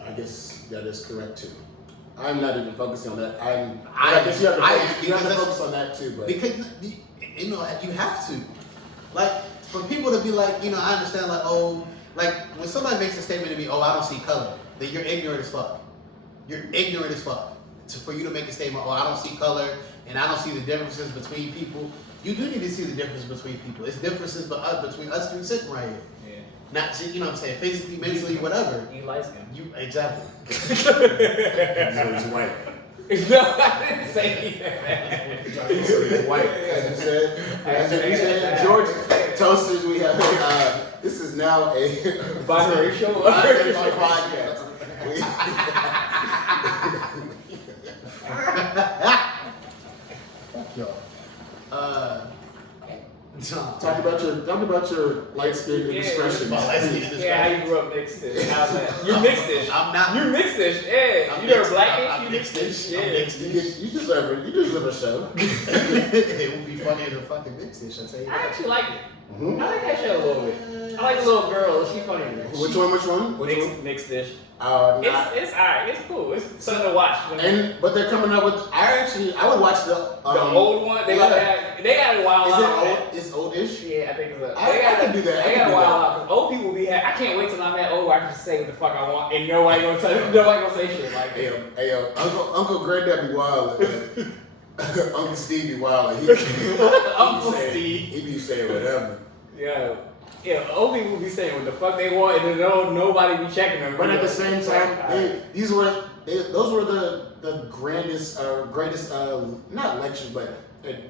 I guess that is correct too. I'm not even focusing on that. I guess you have to focus on that too, but because you have to. Like, for people to be like, I understand, like, like when somebody makes a statement to me, I don't see color, then you're ignorant as fuck. You're ignorant as fuck. For you to make a statement, I don't see color and I don't see the differences between people. You do need to see the differences between people. It's differences between us three sitting right here. Yeah. Not, what I'm saying, physically, mentally, whatever. You light skin. Exactly. so he's white. No, I didn't say anything. So he's white, as you said. George Toasters, we have. This is now a biracial podcast. Yo. Talk about your light skin indiscretions. Yeah, how you grew up mixed-ish. How's that? You're mixed-ish. I'm not. You're mixed-ish. Yeah. You never blackish. You mixed-ish. Yeah. You deserve a show. It would be funny to fucking mix-ish. I tell you. I actually like it. Mm-hmm. I like that show a little bit. I like the little girl. She's funny to me. Which one? Mixed dish. It's alright. It's cool. It's something to watch. But they're coming up with. I would watch the old one. They got a while. Is it old? It's oldish. Yeah, I think it's. I can do that. They got a while. Old people be. I can't wait till I'm that old. Where I can just say what the fuck I want, and nobody gonna say shit like. Hey, Uncle Granddad be wild. Uncle Steve be wild. Uncle Steve. He be saying whatever. Yeah, old people be saying what the fuck they want, and then nobody be checking them. But at the same time, those were the greatest, not lectures, but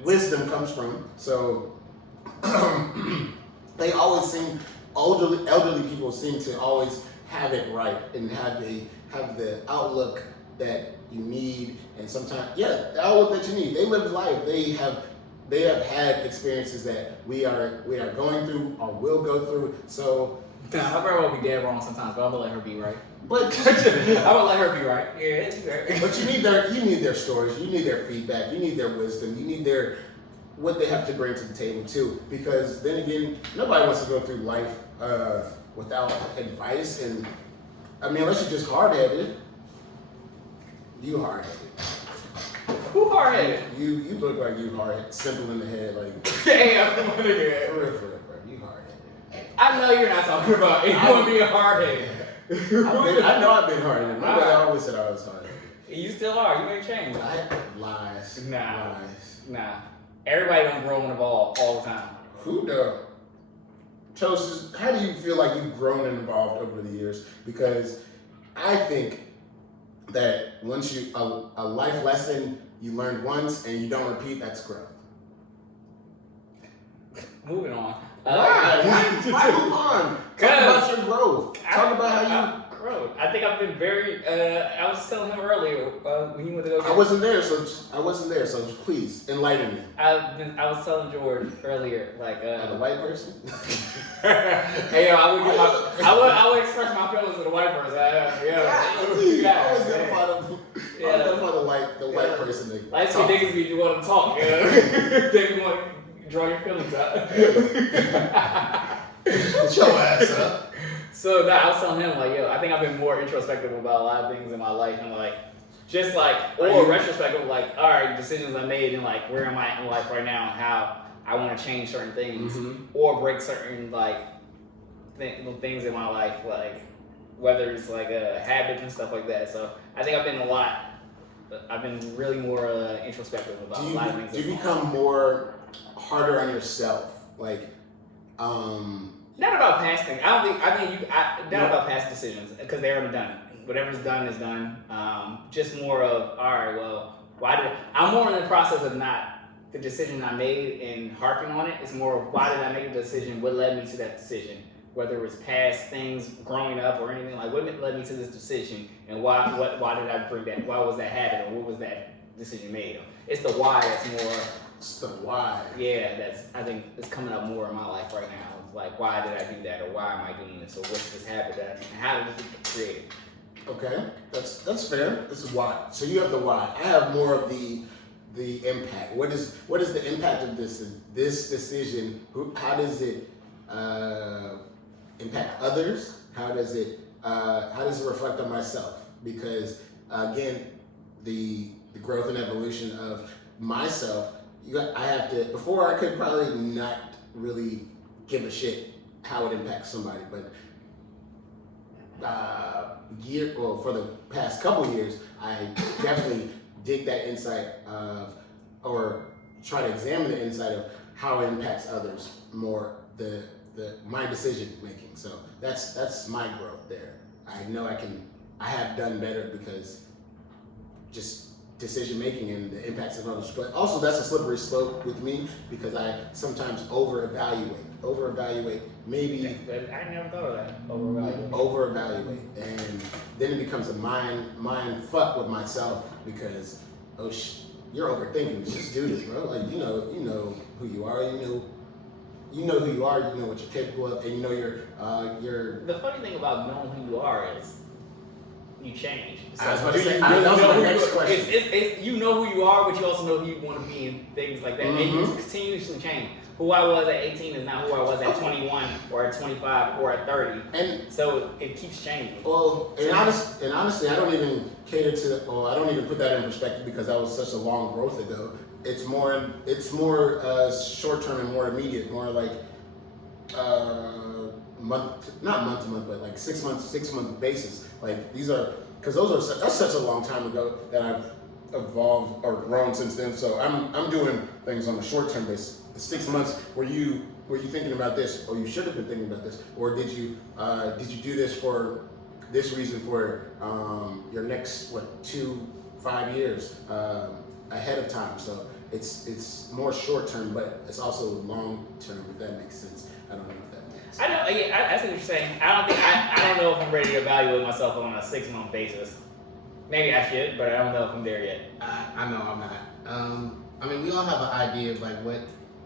wisdom comes from. So they always seem elderly people seem to always have it right and have the outlook that you need, and sometimes the outlook that you need. They live life. They have had experiences that we are going through or will go through. So my brother will be dead wrong sometimes, but I'm gonna let her be right. but I'm gonna let her be right. Yeah. but you need their stories, you need their feedback, you need their wisdom, you need their what they have to bring to the table too. Because then again, nobody wants to go through life without advice. And I mean, unless you're just hard-headed. You hard-headed. Who hard-headed? You look like you hard-headed, simple in the head, like Damn. for real, bro. You hard-headed. I know you're not talking about anyone being hard-headed. I know I've been hard-headed. My brother always said I was hard-headed. You still are. You ain't changed. Lies. Nah. Everybody don't grow and evolve all the time. Who does? Toast, how do you feel like you've grown and evolved over the years? Because I think that once a life lesson you learned once and you don't repeat, that's growth. Moving on. Why move on? Talk about your growth. Talk about how you growth. I think I've been very. I was telling him earlier when he went to go. I wasn't there, so please enlighten me. I was telling George earlier, like a white person. Hey, yo, I would express my feelings as a white person. I always identify the white person. Light skin niggas be you want to talk. They want to draw your feelings out. Shut your ass up. So I was telling him like, yo, I think I've been more introspective about a lot of things in my life, and like, just like, or retrospective, like, all right, decisions I made, and like, where am I in life right now, and how I want to change certain things, or break certain like things in my life, like whether it's like habits and stuff like that. So I think I've been really more introspective about a lot of things. Do you become more harder on yourself, like? Not about past things. Not about past decisions, because they're already done. Whatever's done is done. Just more of, all right, well, I'm more in the process of not the decision I made and harping on it. It's more of why did I make a decision? What led me to that decision? Whether it was past things growing up or anything, like what led me to this decision, and why did I bring that? Why was that habit, or what was that decision made of? It's the why that's more. It's the why. Yeah, I think it's coming up more in my life right now. Like, why did I do that, or why am I doing this, or what's this habit that I do, and how did it get created? Okay, that's fair. This is why. So you have the why. I have more of the impact. What is the impact of this decision? How does it impact others? How does it reflect on myself? Because again, the growth and evolution of myself. I have to. Before I could probably not really give a shit how it impacts somebody, but for the past couple years, I definitely dig that insight of, or try to examine the insight of how it impacts others more, my decision making. So that's my growth there. I know I have done better because just decision making and the impacts of others. But also that's a slippery slope with me because I sometimes over evaluate maybe. I never thought of that. Over evaluate, and then it becomes a mind fuck with myself because you're overthinking. Just do this, bro. Like you know who you are. You know who you are. You know what you're capable of, and you know your. The funny thing about knowing who you are is you change. So I was about to say, that was my next question. You know who you are, but you also know who you want to be and things like that. And you continuously change. Who I was at 18 is not who I was at 21 or at 25 or at 30. And so it keeps changing. Well, and honestly, I don't even cater to, or I don't even put that in perspective because that was such a long growth ago. It's more short term and more immediate, more like not month to month, but like 6 month basis. Like that's such a long time ago that I've evolved or grown since then. So I'm doing things on a short term basis. 6 months, were you thinking about this, or you should have been thinking about this, or did you do this for this reason for your next 5 years ahead of time? So it's more short term, but it's also long term. If that makes sense. I don't know if that makes sense. I know. Yeah, I see what you're saying. I don't know if I'm ready to evaluate myself on a 6-month basis. Maybe I should, but I don't know if I'm there yet. I know I'm not. I mean, we all have an idea of like what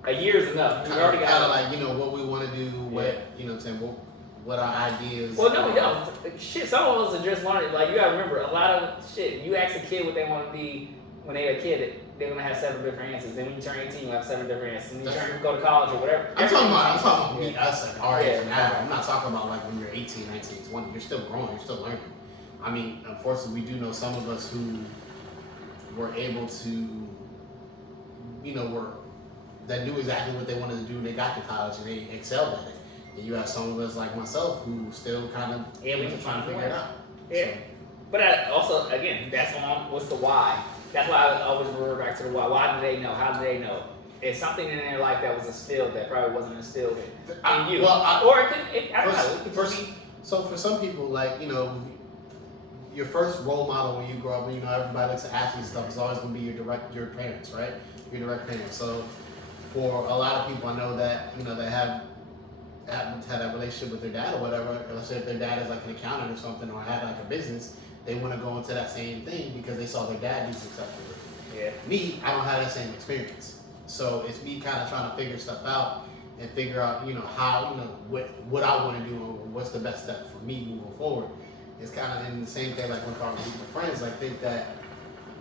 A year is enough. You already kind got of like, you know, what we want to do, what you know what I'm saying, what our ideas. Well, no, we don't. Shit, some of us are just learning. Like, you gotta remember, a lot of shit, you ask a kid what they want to be when they're a kid, they're gonna have 7 different answers. Then when you turn 18, you have 7 different answers. When you go to college or whatever. I'm talking about me, us, like our age Yeah. now. I'm not talking about like when you're 18, 19, 20. You're still growing, you're still learning. I mean, unfortunately, we do know some of us who were able to, you know, that knew exactly what they wanted to do and they got to college and they excelled at it. And you have some of us like myself who still kind of we just trying to figure it out. Yeah. So, But also, again, that's on what's the why. That's why I always revert back to the why. Why do they know? How do they know? It's something in their life that was instilled that probably wasn't instilled in you. Or I don't know. So for some people, like, you know, your first role model when you grow up, you know, everybody looks at athletes and stuff, is always going to be your parents, right? Your direct parents. So for a lot of people, I know that, you know, they have had that relationship with their dad or whatever. Let's say if their dad is like an accountant or something or had like a business, they want to go into that same thing because they saw their dad be successful. Yeah. Me, I don't have that same experience. So it's me kind of trying to figure stuff out and figure out, you know, how, you know, what I want to do and what's the best step for me moving forward. It's kind of in the same thing like when talking to my friends. I think that,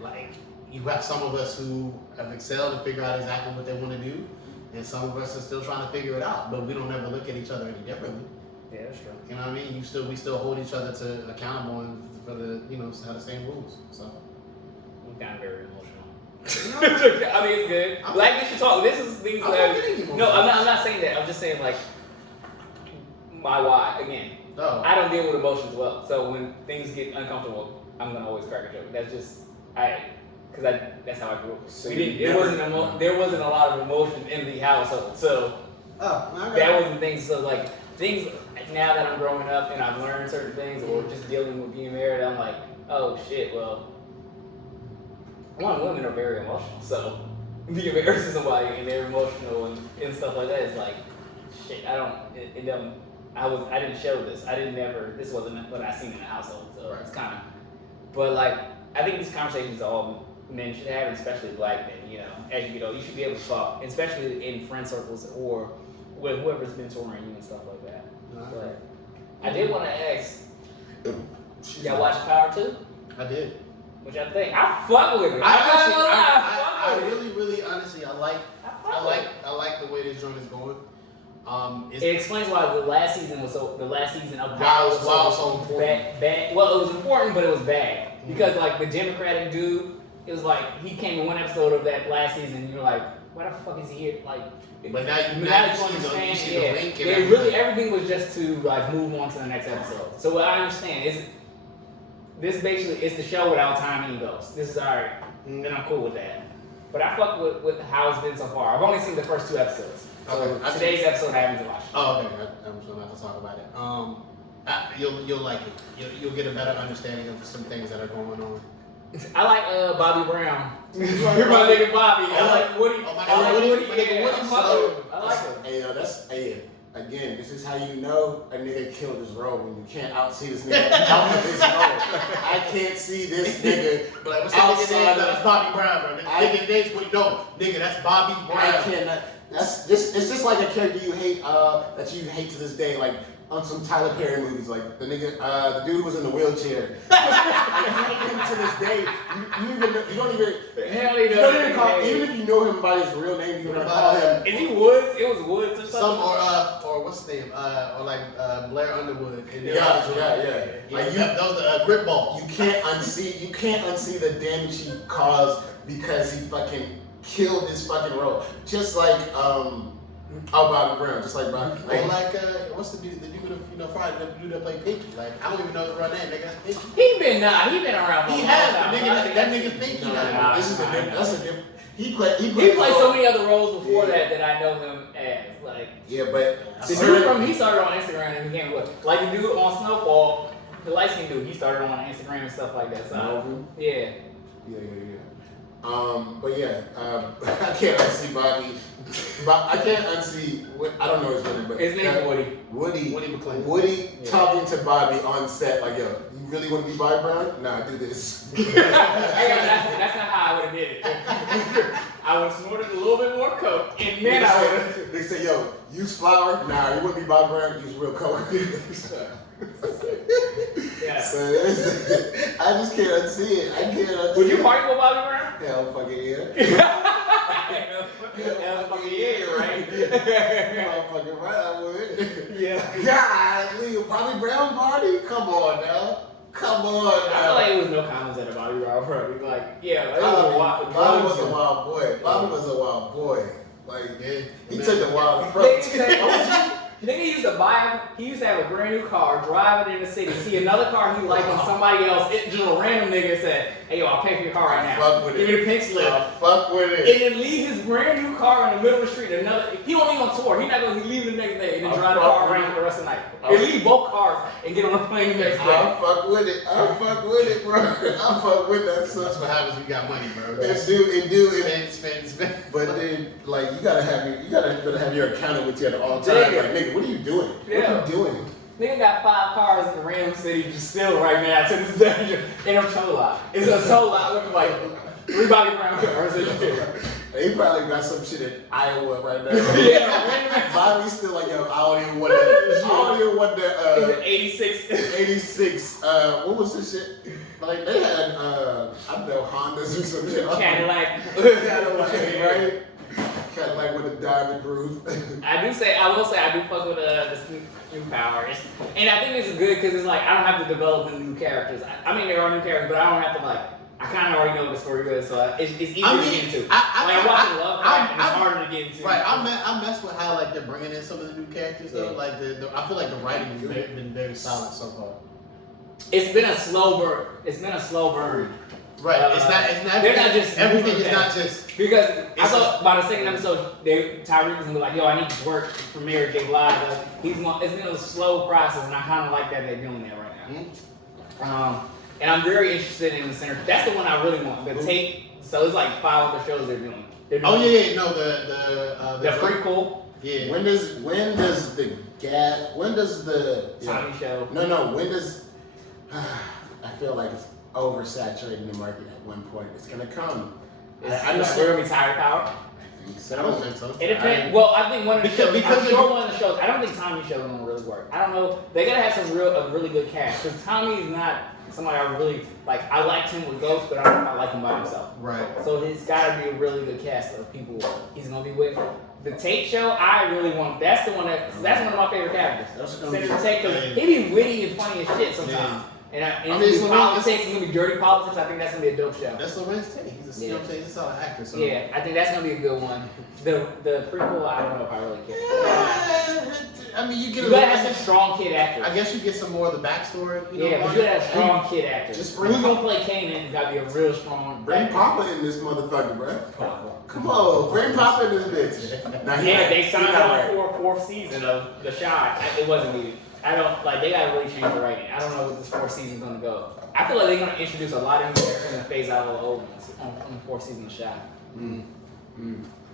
like, you have some of us who have excelled and figure out exactly what they want to do, and some of us are still trying to figure it out, but we don't ever look at each other any differently. Yeah, that's true. You know what I mean? We still hold each other to accountable and for the, you know, have the same rules. So I'm kind of very emotional. I mean, it's good. Black people should talk. This is things that. No, I'm not saying that. I'm just saying, like, my why. Again, I don't deal with emotions well. So when things get uncomfortable, I'm gonna always crack a joke. That's just that's how I grew up. So there wasn't a lot of emotion in the household. So that wasn't things. So like things now that I'm growing up and I've learned certain things, or just dealing with being married, I'm like, oh shit. Well, women are very emotional. So being married to somebody and they're emotional and stuff like that is like, shit. I didn't show this. This wasn't what I seen in the household. So it's kind of, but like, I think these conversations all men should have, especially black men, you know, as you get older, you should be able to talk, especially in friend circles or with whoever's mentoring you and stuff like that. But I did want to ask, y'all watch Power 2? I did. What y'all think? I fuck with it. I really honestly, I like the way this joint is going. It explains why the last season of Power was so important. Bad. Well, it was important, but it was bad because like the Democratic dude, it was like he came in one episode of that last season, and you're like, why the fuck is he here? Like, but now you understand. see the link and everything was just to like move on to the next episode. So what I understand is this basically is the show without time and egos. This is alright, and I'm cool with that. But I fuck with how it's been so far. I've only seen the first 2 episodes. So today's episode I haven't watched. Oh, okay. I'm still not to talk about it. You'll like it. You'll get a better understanding of some things that are going on. I like Bobby Brown. You're my nigga Bobby. I like Woody. I like him. Hey, again, this is how you know a nigga killed his role when you can't outsee this nigga out of his role. I can't see this nigga but what's outside of that's Bobby Brown, bro. Nigga, that's Bobby Brown. I cannot. It's just like a character you hate that you hate to this day, like on some Tyler Perry movies, like the nigga, the dude who was in the wheelchair. I hate him to this day. You don't even call, even if you know him by his real name, you're gonna call him. Is he Woods? It was Woods or something. Or what's his name? Or like Blair Underwood. Yeah. Like that was the grip ball. You can't unsee the damage he caused because he fucking killed his fucking role. Just like Bobby Brown, just like Bobby. What's the dude Friday, the dude that played Pinky? Like, I don't even know the right name, nigga. Pinky. He been around for he a has, long time. that nigga Pinky. That's a different. He played so many other roles before that I know him as. Like, yeah, but the dude he started on Instagram and became like the dude on Snowfall, the light skinned dude. He started on Instagram and stuff like that. So yeah. But yeah, I can't unsee Bobby. But I can't unsee. I don't know his name, but His name's Woody. Woody McClain. Woody talking to Bobby on set, like, yo, you really want to be Bobby Brown? Nah, do this. That's not how I would have did it. I would have snorted a little bit more coke, and then I would have. They say, yo, use flour. Nah, you wouldn't be Bobby Brown. Use real coke. Yeah. So I just can't unsee it. I can't unsee it. Would you party with Bobby Brown? Hell fucking yeah. Hell fucking yeah, you're right. Motherfucking right, I would. Yeah. Golly, Bobby Brown party? Come on now. Come on I now. feel like it was no comments at a Bobby Brown party. Like, yeah, like, it was a wild. Bobby was a wild boy. Bobby was a wild boy. Like, Yeah. he took the wild approach. Nigga used to buy, he used to have a brand new car, drive it in the city, see another car he liked on somebody else, it just a random nigga said, hey yo, I'll pay for your car right now. Fuck with Give it. me the pink slip. Fuck with it. And then leave his brand new car in the middle of the street. He won't be on tour. He's not gonna leave the next day and then drive the car around for the rest of the night. He'll leave both cars and get on a plane the next day. I fuck with it. I fuck with it, bro. I fuck with that That's stuff. what happens when you got money, bro. It do. Spend. But then, like, you gotta have your accountant with you at all times. Like, nigga, what are you doing? Yeah. What are you doing? Nigga got 5 cars in the random city just still right now to this day in a tow lot. It's a tow lot looking like 3 Bobby Brown cars in there. He probably got some shit in Iowa right now. Yeah, Bobby's still like, yo, I don't even want the 86. 86, what was this shit? Like, they had, I don't know, Hondas or some shit. Cadillac. Cadillac, right? Cadillac with a diamond roof. I will say, I do fuck with this new powers. And I think it's good because it's like, I don't have to develop new characters. I mean, there are new characters, but I don't have to, like, I kind of already know what the story is, so it's easier to get into. I'm watching Lovecraft, and it's harder to get into. Right, I mess with how like they're bringing in some of the new characters though. Like I feel like the writing has been very solid so far. It's been a slow burn. Right, it's not. They're not just everything is not just because I thought by the second episode, Tyreek was gonna be like, "Yo, I need to work for Mary J. Blige." Like, it's been a slow process, and I kind of like that they're doing that right now. And I'm very interested in the center. That's the one I really want. The tape. So it's like 5 other shows they're doing. Oh yeah, no, the prequel. Yeah. When does the Tommy show? No. When does I feel like it's oversaturating the market at one point. It's gonna come. I understand. We're gonna be tired power. So, I don't think so. It depends. Well, I think one of the shows. Because I'm sure one of the shows. I don't think Tommy's show is gonna really work. I don't know. They gotta have a really good cast because Tommy's not somebody I really like. I liked him with Ghost, but I don't know if I like him by himself. Right. So it's gotta be a really good cast of people he's gonna be with. The Tate show, I really want. That's the one that's one of my favorite characters. Senator Tate, because he be witty and funny as shit sometimes. Yeah. And it's gonna be politics. It's gonna be dirty politics. I think that's gonna be a dope show. That's Lorenz Tate. He's a solid actor. So. Yeah, I think that's gonna be a good one. The prequel, I don't know if I really care. I mean, You gotta have some strong kid actors. I guess you get some more of the backstory. But you gotta have strong kid actors. Just Who's gonna play Kanan? It's gotta be a real strong. bring Papa in this motherfucker, bro. Come on, bring Papa in this bitch. Now, They signed on for a 4th season of The Shot. It wasn't needed. I don't like. They gotta really change the writing. I don't know what this 4th season's gonna go. I feel like they're gonna introduce a lot of new characters and phase out all the old ones on the 4th season of The Shot.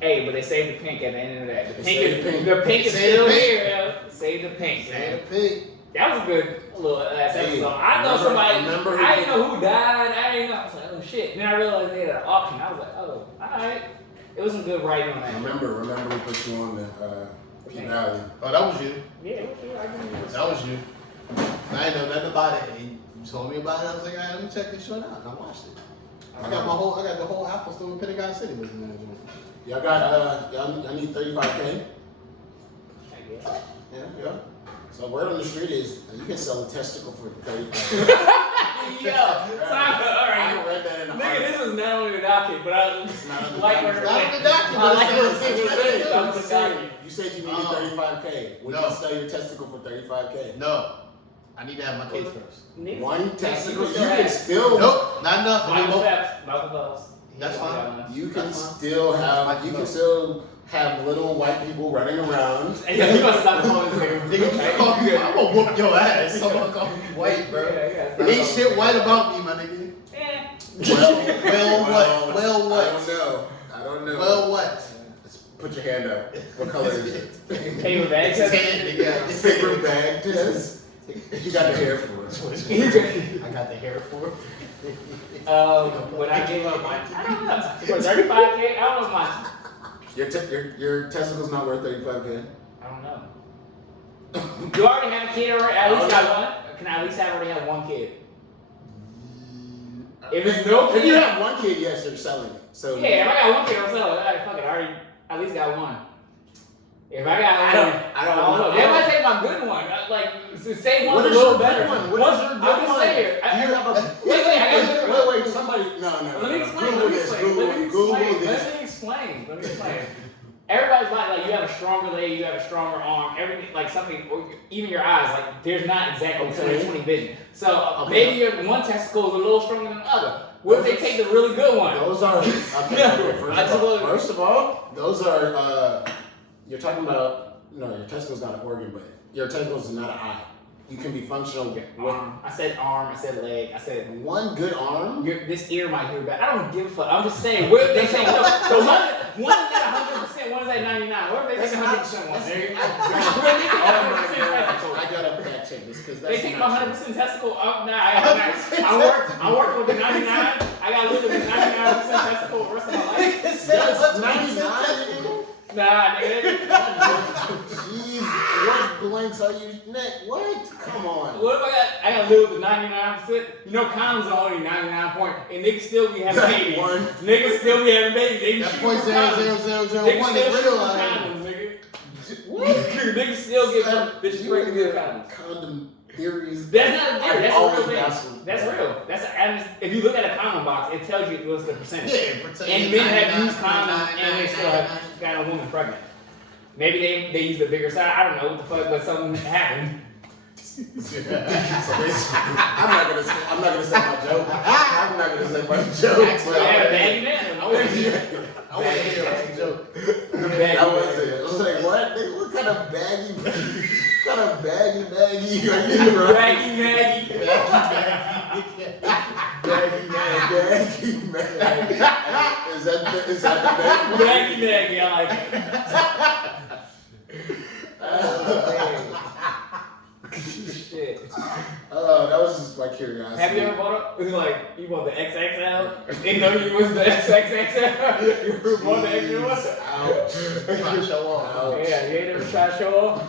Hey, but they saved the pink at the end of the day. The pink is still here, yo. Save the pink. Save the pink. That was a good little last episode. I know somebody. I didn't know who died. I didn't know. I was like, oh shit. Then I realized they had an auction. I was like, oh, alright. It was some good writing on that. Remember we put you on the P-Valley. Oh, that was you. Yeah, I remember. That was you. I didn't know nothing about it. And you told me about it. I was like, all right, let me check this shit out. And I watched it. I got the whole Apple store in Pentagon City with me. Y'all got y'all need 35K? Yeah. So word on the street is you can sell a testicle for 35K. Yo, alright. I read that in the Nigga, this was not on the docket, but I It's not on the like docket. where It's not on the docket, I like but where it's it was saying. I'm I'm just sorry. saying, you said you needed 35K. Would No. you sell your testicle for 35K? No. I need to have my kids first. One testicle? You still can have- still Nope, not enough. I need Michael both. Phelps. Michael Phelps. That's fine. You can That's fine. still have little white people running around. Hey, yo, you gonna stop calling this nigga? Nigga, call me, I'm gonna whoop your ass. Someone call me white, bro. Yeah, Ain't shit white about me, my nigga. Yeah, Well, what? I don't know. Well, what? Put your hand up. What color is it? Paper bag test? Paper bag test. You got the hair for it. I got the hair for it. When I gave up my, I don't know, for 35K, I don't know if my, Your testicles not worth 35K. I don't know. You already have a kid already? At least got one? Can I at least already have one kid? If it's no kid, If you have one kid, yes, you're selling it. So yeah, if I got one kid, I'm selling it. Alright, fuck it, I already at least got one. If I got I don't know. They might take my good one. Like, say one's What a is little your better. good one? What is your good I'm just one? saying. Do you have a wait, somebody no. Let me explain. Google this. Google this. Let me explain. Everybody's like you have a stronger leg, you have a stronger arm, everything, like something, or even your eyes, like there's not exactly 20/20 vision. So maybe your one testicle is a little stronger than the other. What if they take the really good one? Those are first of all, those are you're talking about your testicle's not an organ, but your testicles is not an eye. You can be functional with I said arm, I said leg, I said one good arm. This ear might hear bad. I don't give a fuck. I'm just saying. What if they take one is at 100%, one is at 99. What if they take 100% one? I gotta fact check this because they take my 100% testicle. I'm working with the 99. I gotta live with the 99% testicle the rest of my life. That's 99. Nah, nigga. Jeez, what blanks are you? What? Come on. What if I gotta live with the 99%? You know, condoms are only 99 point, and niggas still be having babies. Niggas still be having babies. That .00001 is real. Condoms, nigga. What? Niggas still get bitches pregnant with condoms. Condom theories. That's not a theory. That's a real That's thing. That's real. If you look at a condom box, it tells you what's the percentage. Yeah, and men have used condoms and they still have got a woman pregnant. Maybe they use the bigger side. I don't know what the fuck, but something happened. So basically, I'm not gonna say my joke. I'm not gonna say my joke. Yeah, baggy man. I want to hear a joke. That was it. I was like, what? What kind of baggy? What kind of baggy are you? Baggy Maggie. Baggy Maggie. Is that the name? Baggy Maggie. I like it. Shit. Oh, that was just my curiosity. Have you ever bought it? It was like, you bought the XXL? Didn't know you was the XXXL? You ever bought the extra one? Ouch. Trying to show off. Ouch. Yeah, you ain't ever tried to show off?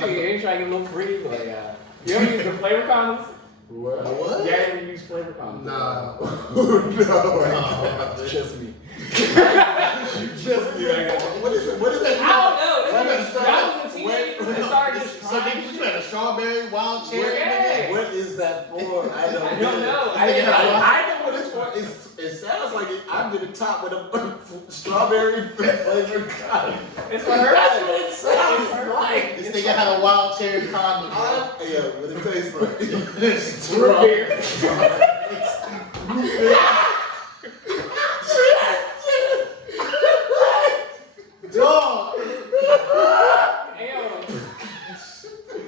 You ain't trying to get a little free, but you ever use the flavor condoms? What? You ever use flavor condoms? No. Just me. Just me. What is it? What is that? I don't know. That was a teenager that started just So nigga, you had a strawberry, wild cherry. Yeah. What is that for? I don't know. I know what it's for. It sounds like I'm gonna top with a strawberry flavored condom. It's for her. That's what it sounds like. This nigga had a wild cherry condom. Yeah, what it tastes like. Root beer. Dog. Hey, yo.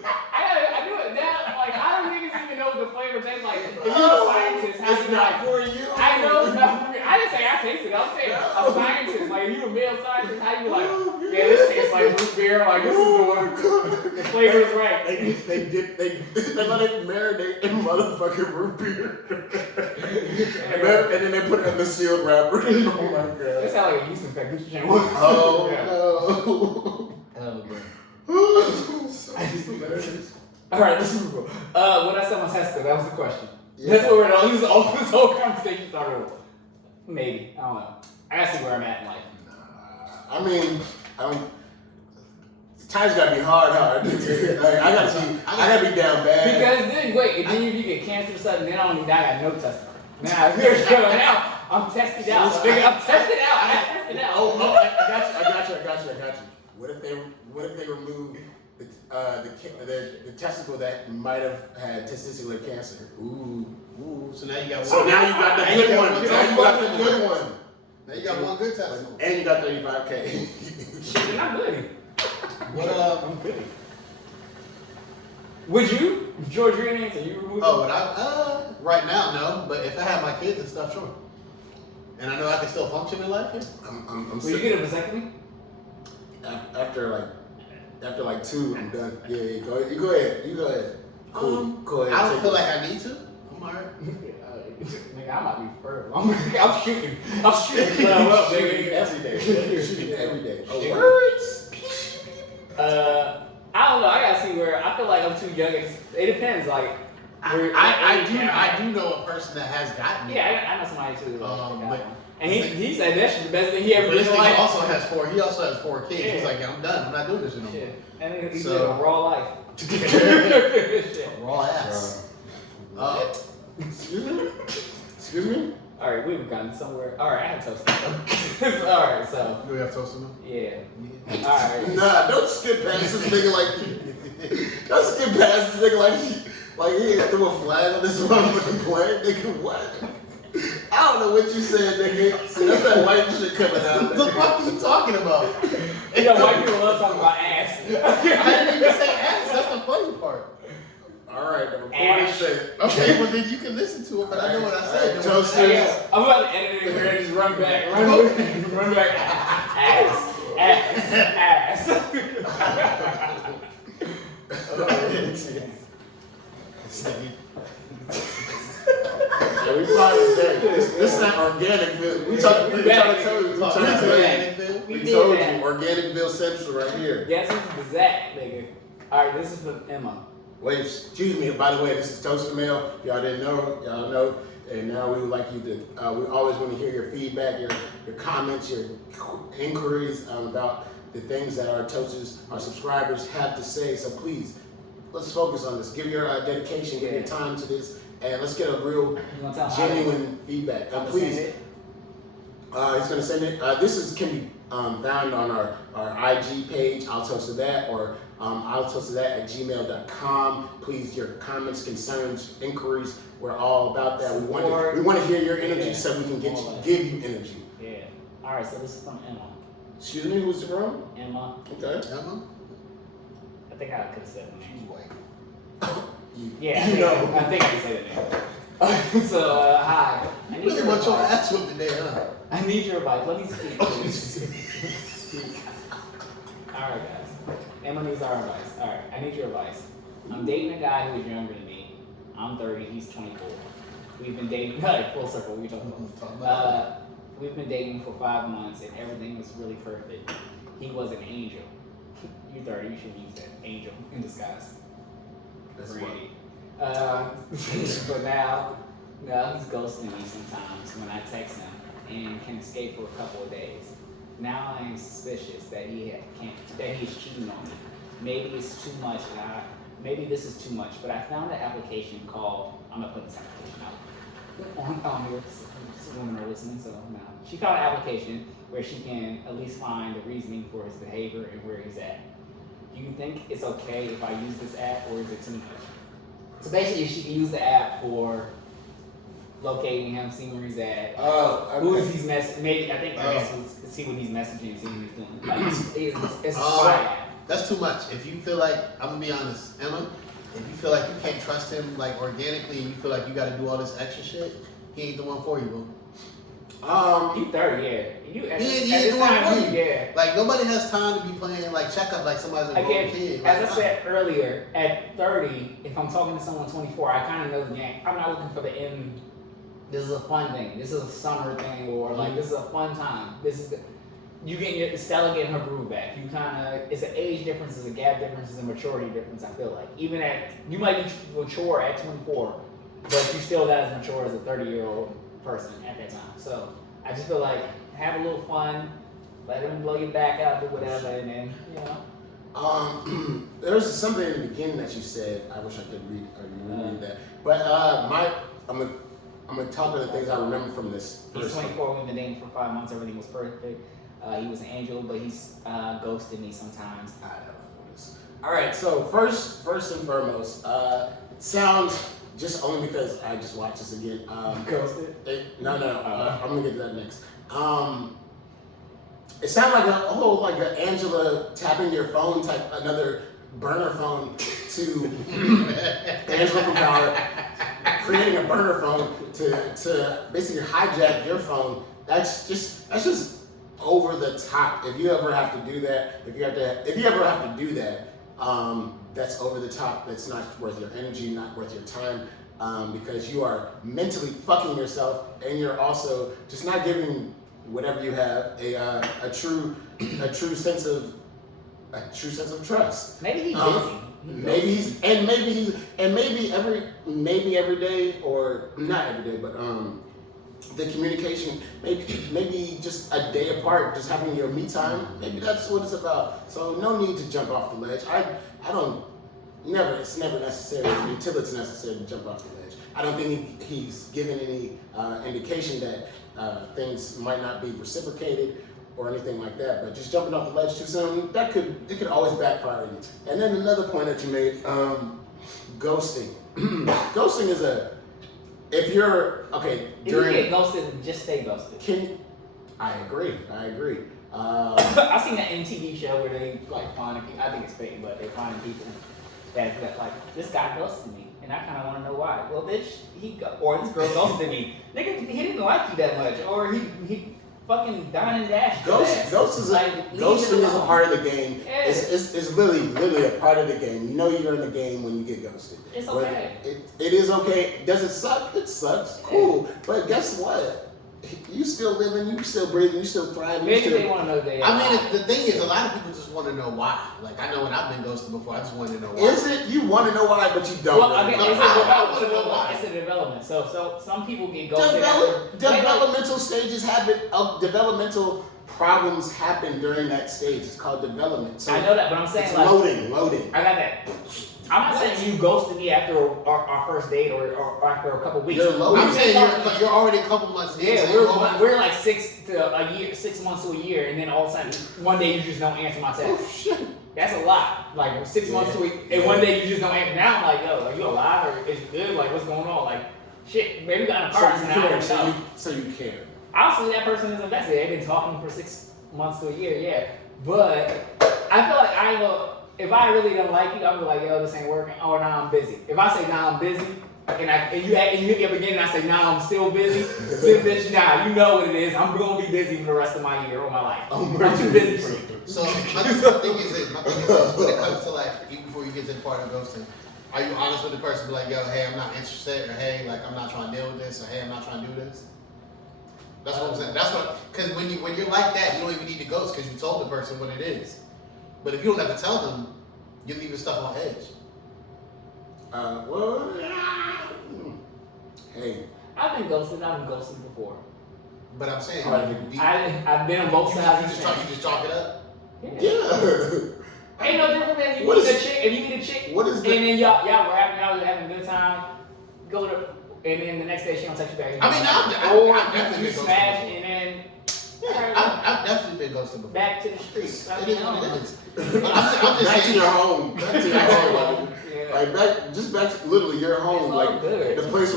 I do it now. Like, how do niggas even know what the flavor tastes like? If you're a scientist, how do It's you not like? for you. I know it's not for me. I didn't say I tasted it. I'm saying a scientist. Like, if you a male scientist, how you like? Yeah, this tastes like root beer. Like, this is the one. The flavor is right. They let it marinate in motherfucking root beer. and then they put it in the sealed wrapper. Oh my god. That sounds like a yeast infection. Oh Yeah. no. Alright, let's move on. When I said my testicle, that was the question. Yeah. That's what we're on. This whole conversation started with. Maybe. I don't know. I gotta see where I'm at in life. I mean, times gotta be hard. Like, I gotta be down bad. Because then, wait, and then if you get cancer or something, then I got no testicle. Now I'm tested out. Nigga, I'm tested out. I got tested out. Oh, I got you. What if they remove the testicle that might have had testicular cancer? Ooh, so now you got So now you got the good one. Now you got the good one. Now you got one good testimony. And you got 35K. Shit, then I'm good. What I'm good. Would you? George, your answer, you remove Oh, but right now, no. But if I have my kids and stuff, sure. And I know I can still function in life, yeah. I'm Will you sick. get a vasectomy? After like 2, I'm done. Yeah, you go ahead. Cool. Go ahead. I don't take feel it. like I need to. I'm alright. Nigga, I might be further. I'm shooting. Club up, nigga. every day. Shooting every day. Shit. Words. I don't know. I gotta see where. I feel like I'm too young. It depends. Like, I do know a person that has gotten it. Yeah, I know somebody too. But and he said that's the best thing he ever But did this in nigga life. also has 4. He also has 4 kids. Yeah. He's like, yeah, I'm done. I'm not doing this anymore. Shit. And he's So- living a raw life. Shit. Raw ass. Excuse me? Alright, we've gotten somewhere. Alright, I have toast. Alright, so. Do we have toast enough? Yeah. Alright. Nah, don't skip past this nigga like. Don't skip past this nigga like he threw a flag on this motherfucking plane. Nigga, what? I don't know what you said, nigga. See, that's that white shit coming out. What the fuck are you talking about? You know, white people love talking about ass. I didn't even say ass. That's the funny part. Alright, the recording said. Okay, well then you can listen to it, but I know what I said. Alright, Know what I toast said. Yeah, I'm about to edit it and just run back. Run back. Ass. Yeah, we probably today. This is not organic. We trying to tell you. We told you. Organicville Central right here. Guess who's the Zach, nigga? Alright, this is from Emma. Wait, excuse me. By the way, this is Toaster Mail. If y'all didn't know, y'all know. And now we would like you to. We always want to hear your feedback, your comments, your inquiries about the things that our toasters, our subscribers have to say. So please, let's focus on this. Give your dedication, give your time to this, and let's get a real, You wanna tell him genuine feedback. how to Please. send it? He's gonna send it. This can be found on our IG page. I'll toast to that, or I'll toast to that at gmail.com. Please, your comments, concerns, inquiries. We're all about that. We want to hear your energy so we can give you energy. Yeah. Alright, so this is from Emma. Excuse me, who's it from? Emma. Okay. Emma? I think I could have said the name. White. Yeah, You know. I think I can say the name. So, hi. I You need really your want your advice. ass whooped today, huh? I need your advice. Let me speak. Please. Alright, guys. Emma needs our advice. Alright, I need your advice. I'm dating a guy who is younger than me. I'm 30, he's 24. We've been dating, full circle, what are you talking about? We've been dating for 5 months and everything was really perfect. He was an angel. You're 30, you should use that. Angel in disguise. That's Brandy. But now he's ghosting me sometimes when I text him and can escape for a couple of days. Now I am suspicious that he's cheating on me. Maybe it's too much, maybe this is too much, but I found an application called, I'm gonna put this application out on here, so women are listening, so now. She found an application where she can at least find the reasoning for his behavior and where he's at. Do you think it's okay if I use this app or is it too much? So basically she can use the app for locating him, seeing where he's at. Who is he's messaging? Maybe, I think see what he's messaging, see what he's doing. Like, it's a spy app. That's too much. If you feel like, I'm gonna be honest, Emma, if you feel like you can't trust him like organically and you feel like you gotta do all this extra shit, he ain't the one for you, bro. You 30, yeah. You at He this ain't the one time, for you. yeah. Like nobody has time to be playing like checkup like somebody's a grown Again, kid. as I Like, said earlier, at 30, if I'm talking to someone 24, I kind of know the game. I'm not looking for the end. This is a fun thing. This is a summer thing, or like this is a fun time. You getting Stella getting her groove back. You kind of, it's an age difference, it's a gap difference, it's a maturity difference. I feel like even you might be mature at 24, but you still not as mature as a 30-year-old person at that time. So I just feel like have a little fun, let him blow your back out, do whatever, and then There was something in the beginning that you said. I wish I could read that. But I'm gonna talk about the things I remember from this. He's 24. We've been dating for 5 months. Everything was perfect. He was an angel, but he's ghosted me sometimes. I don't know this. All right. So first and foremost, it sounds just only because I just watched this again. Ghosted? No. I'm gonna get to that next. It sounded like like an Angela tapping your phone type, another burner phone to Angela from Power, creating a burner phone to basically hijack your phone. That's just over the top. If you ever have to do that, if you ever have to do that, that's over the top. That's not worth your energy, not worth your time, because you are mentally fucking yourself, and you're also just not giving whatever you have a true sense of trust. Maybe he's busy. Maybe every day, or not every day, but the communication, maybe just a day apart, just having your me time. Maybe that's what it's about. So no need to jump off the ledge. It's never necessary until it's necessary to jump off the ledge. I don't think he's given any indication that things might not be reciprocated or anything like that. But just jumping off the ledge too soon, it could always backfire on you. And then another point that you made, ghosting. Ghosting is if you get ghosted, just stay ghosted. I agree. I've seen that MTV show where they like find people. I think it's fake, but they find people that like, this guy ghosted me, and I kind of want to know why. Well, bitch, or this girl ghosted me. Nigga, he didn't like you that much, or he fucking dined and dashed. Ghosting is a part of the game. Yeah. It's literally a part of the game. You know you're in the game when you get ghosted. It's okay. It is okay. Does it suck? It sucks. Cool. Yeah. But guess what? You still living, you still breathing, you still thriving. Maybe they want to know that. I mean, the thing is, a lot of people just want to know why. Like, I know when I've been ghosted before, I just want to know why. Is it? You want to know why, but you don't. Well, I mean, it's a development. So some people get ghosted. Developmental stages happen. Developmental problems happen during that stage. It's called development. So I know that, but I'm saying it's like loading. I got that. I'm not saying you ghosted me after our first date or after a couple weeks. I'm saying you're already a couple months in. Yeah, we're like 6 months to a year, and then all of a sudden, one day you just don't answer my text. Oh shit. That's a lot. Like 6 months to a week, and one day you just don't answer. Now I'm like, yo, are you alive or is it good? Like, what's going on? Like, shit, maybe we got in a car accident. So you care. Obviously, that person is invested. They've been talking for 6 months to a year, yeah. But I feel like I know. If I really don't like you, I'm be like, yo, this ain't working. Oh, now I'm busy. If I say, nah, I'm busy, and you hit me up again, and I say, nah, I'm still busy, then bitch, nah, you know what it is. I'm gonna be busy for the rest of my year or my life. I'm too busy for you. So my thing is, when it comes to like, even before you get to the part of ghosting, are you honest with the person? Be like, yo, hey, I'm not interested, or hey, like, I'm not trying to deal with this, or hey, I'm not trying to do this. That's what I'm saying. Because when you're like that, you don't even need to ghost because you told the person what it is. But if you don't have to tell them, you're leaving stuff on edge. Hey. I've been ghosted before. But I'm saying, I've been on both sides. You just chalk it up? Yeah. Ain't no different than you meet a chick. If you meet a chick, what is and then y'all were having a good time, and then the next day she don't text you back. I mean, I've definitely been smash, and then. I've definitely been ghosted before. Back to the streets. It is what it is. Back to your home. Like back to literally your home. Like the place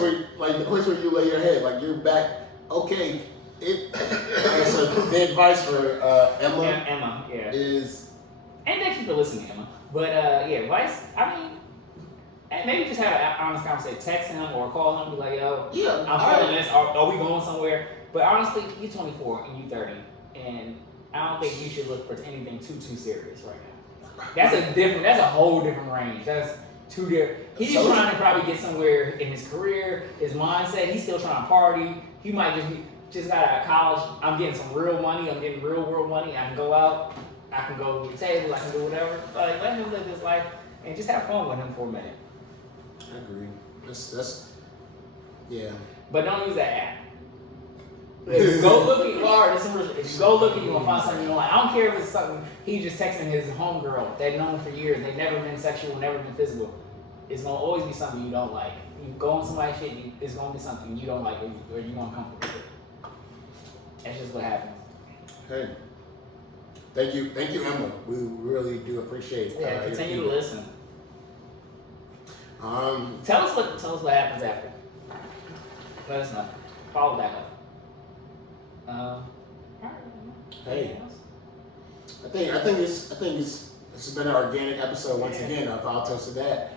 where you lay your head. Like you're back. Okay. So the advice for Emma yeah. is. And thank you for listening, Emma. But advice. I mean. Maybe just have an honest conversation. Text him or call him. Be like, yo, I'm feeling this. Are we going somewhere? But honestly, you're 24 and you're 30, and I don't think you should look for anything too serious right now. That's a whole different range. That's too different. He's trying to probably get somewhere in his career, his mindset. He's still trying to party. He might just got out of college. I'm getting some real money. I'm getting real world money. I can go out. I can go to the table. I can do whatever. Like, let him live his life and just have fun with him for a minute. I agree. That's yeah. But don't use that app. If you go looking hard, if you go looking, you're gonna find something you don't like. I don't care if it's something he just texting his homegirl they've known for years, they've never been sexual, never been physical. It's gonna always be something you don't like. You go on somebody's shit, it's gonna be something you don't like or you're uncomfortable with. That's just what happens. Hey. Thank you, Emma. We really do appreciate it. Continue to listen. Tell us what happens after. Let us know. Follow back up. Hey, I think it's been an organic episode once again. I'll toast to that.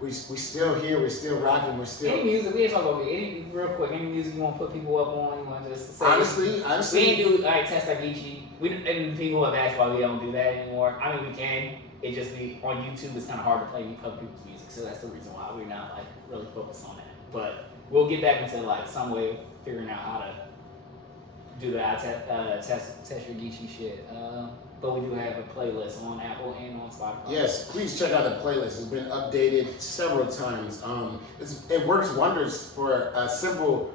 We still here. We're still rocking. We're still. Any music? We ain't talking about any real quick. Any music you want to put people up on? You want to just say? Honestly, we ain't do like test like Geechee. And people have asked why we don't do that anymore. I mean, we can. It just be on YouTube. It's kind of hard to play other people's music, so that's the reason why we're not like really focused on that. But we'll get back into like some way of figuring out how to do that. Test your Geechee shit. But we do have a playlist on Apple and on Spotify. Yes, please check out the playlist. It's been updated several times. It works wonders for a simple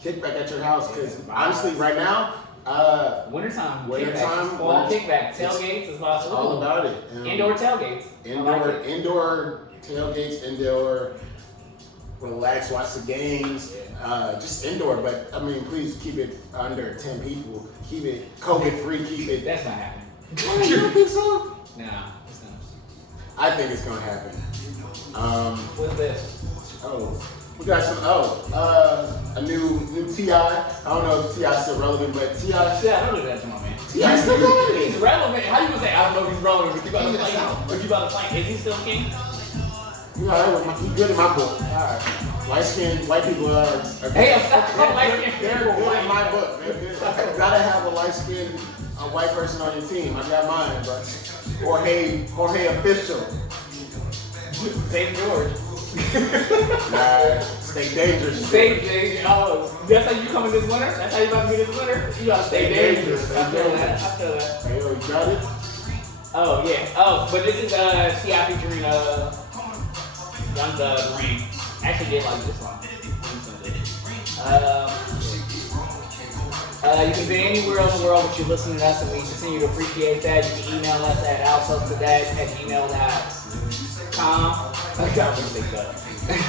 kickback at your house. Because honestly, right now, wintertime, fall kickback, tailgates is about all about it. Indoor tailgates. Indoor tailgates, indoor relax, watch the games. Just indoor, but I mean, please keep it under 10 people. Keep it COVID free. Keep it. That's not happening. You don't think so? Nah, it's not. I think it's gonna happen. What's this? We got some. A new Ti. I don't know if Ti's still relevant, but Ti. Yeah, don't do that to my man. Ti's still relevant. He's relevant. How you gonna say I don't know if he's relevant? But you about to play? Is he still king? He's good in my book. Alright. Light skinned white people are. Hey, They're good in my book. You gotta have a light skinned white person on your team. I got mine, but Jorge official. St. George. Nah, stay dangerous. Stay dangerous. Oh, that's how you coming this winter? That's how you about to be this winter? You gotta stay dangerous. I feel that. Hey, yo, you got it? Oh, yeah. Oh, but this is T.I. featuring Young Thug, Ring. Actually did like this song. You can be anywhere in the world but you're listening to us, and we continue to appreciate that. You can email us at outsotodat@gmail.com. I got to say that.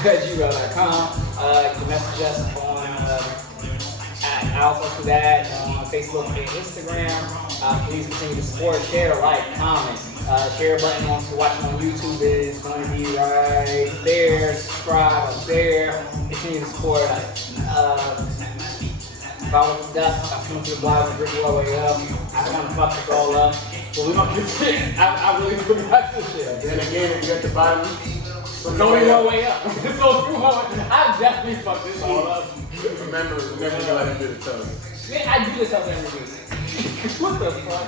At gmail.com. You can message us on at outsotodat on Facebook and Instagram. Please continue to support, share, like, comment. Share button once you're watching on YouTube is going to be right there. Subscribe up there. Continue to support us. Follow the dust. I'm coming to the blog and bring you all the way up. I want to fuck this all up. But we're going to continue. I really forgot this shit. Then again, if you're at the bottom, it's only one way up. It's only one way. I definitely fucked this all up. Remember you let him do the toast. Man, I do this every week. What the fuck?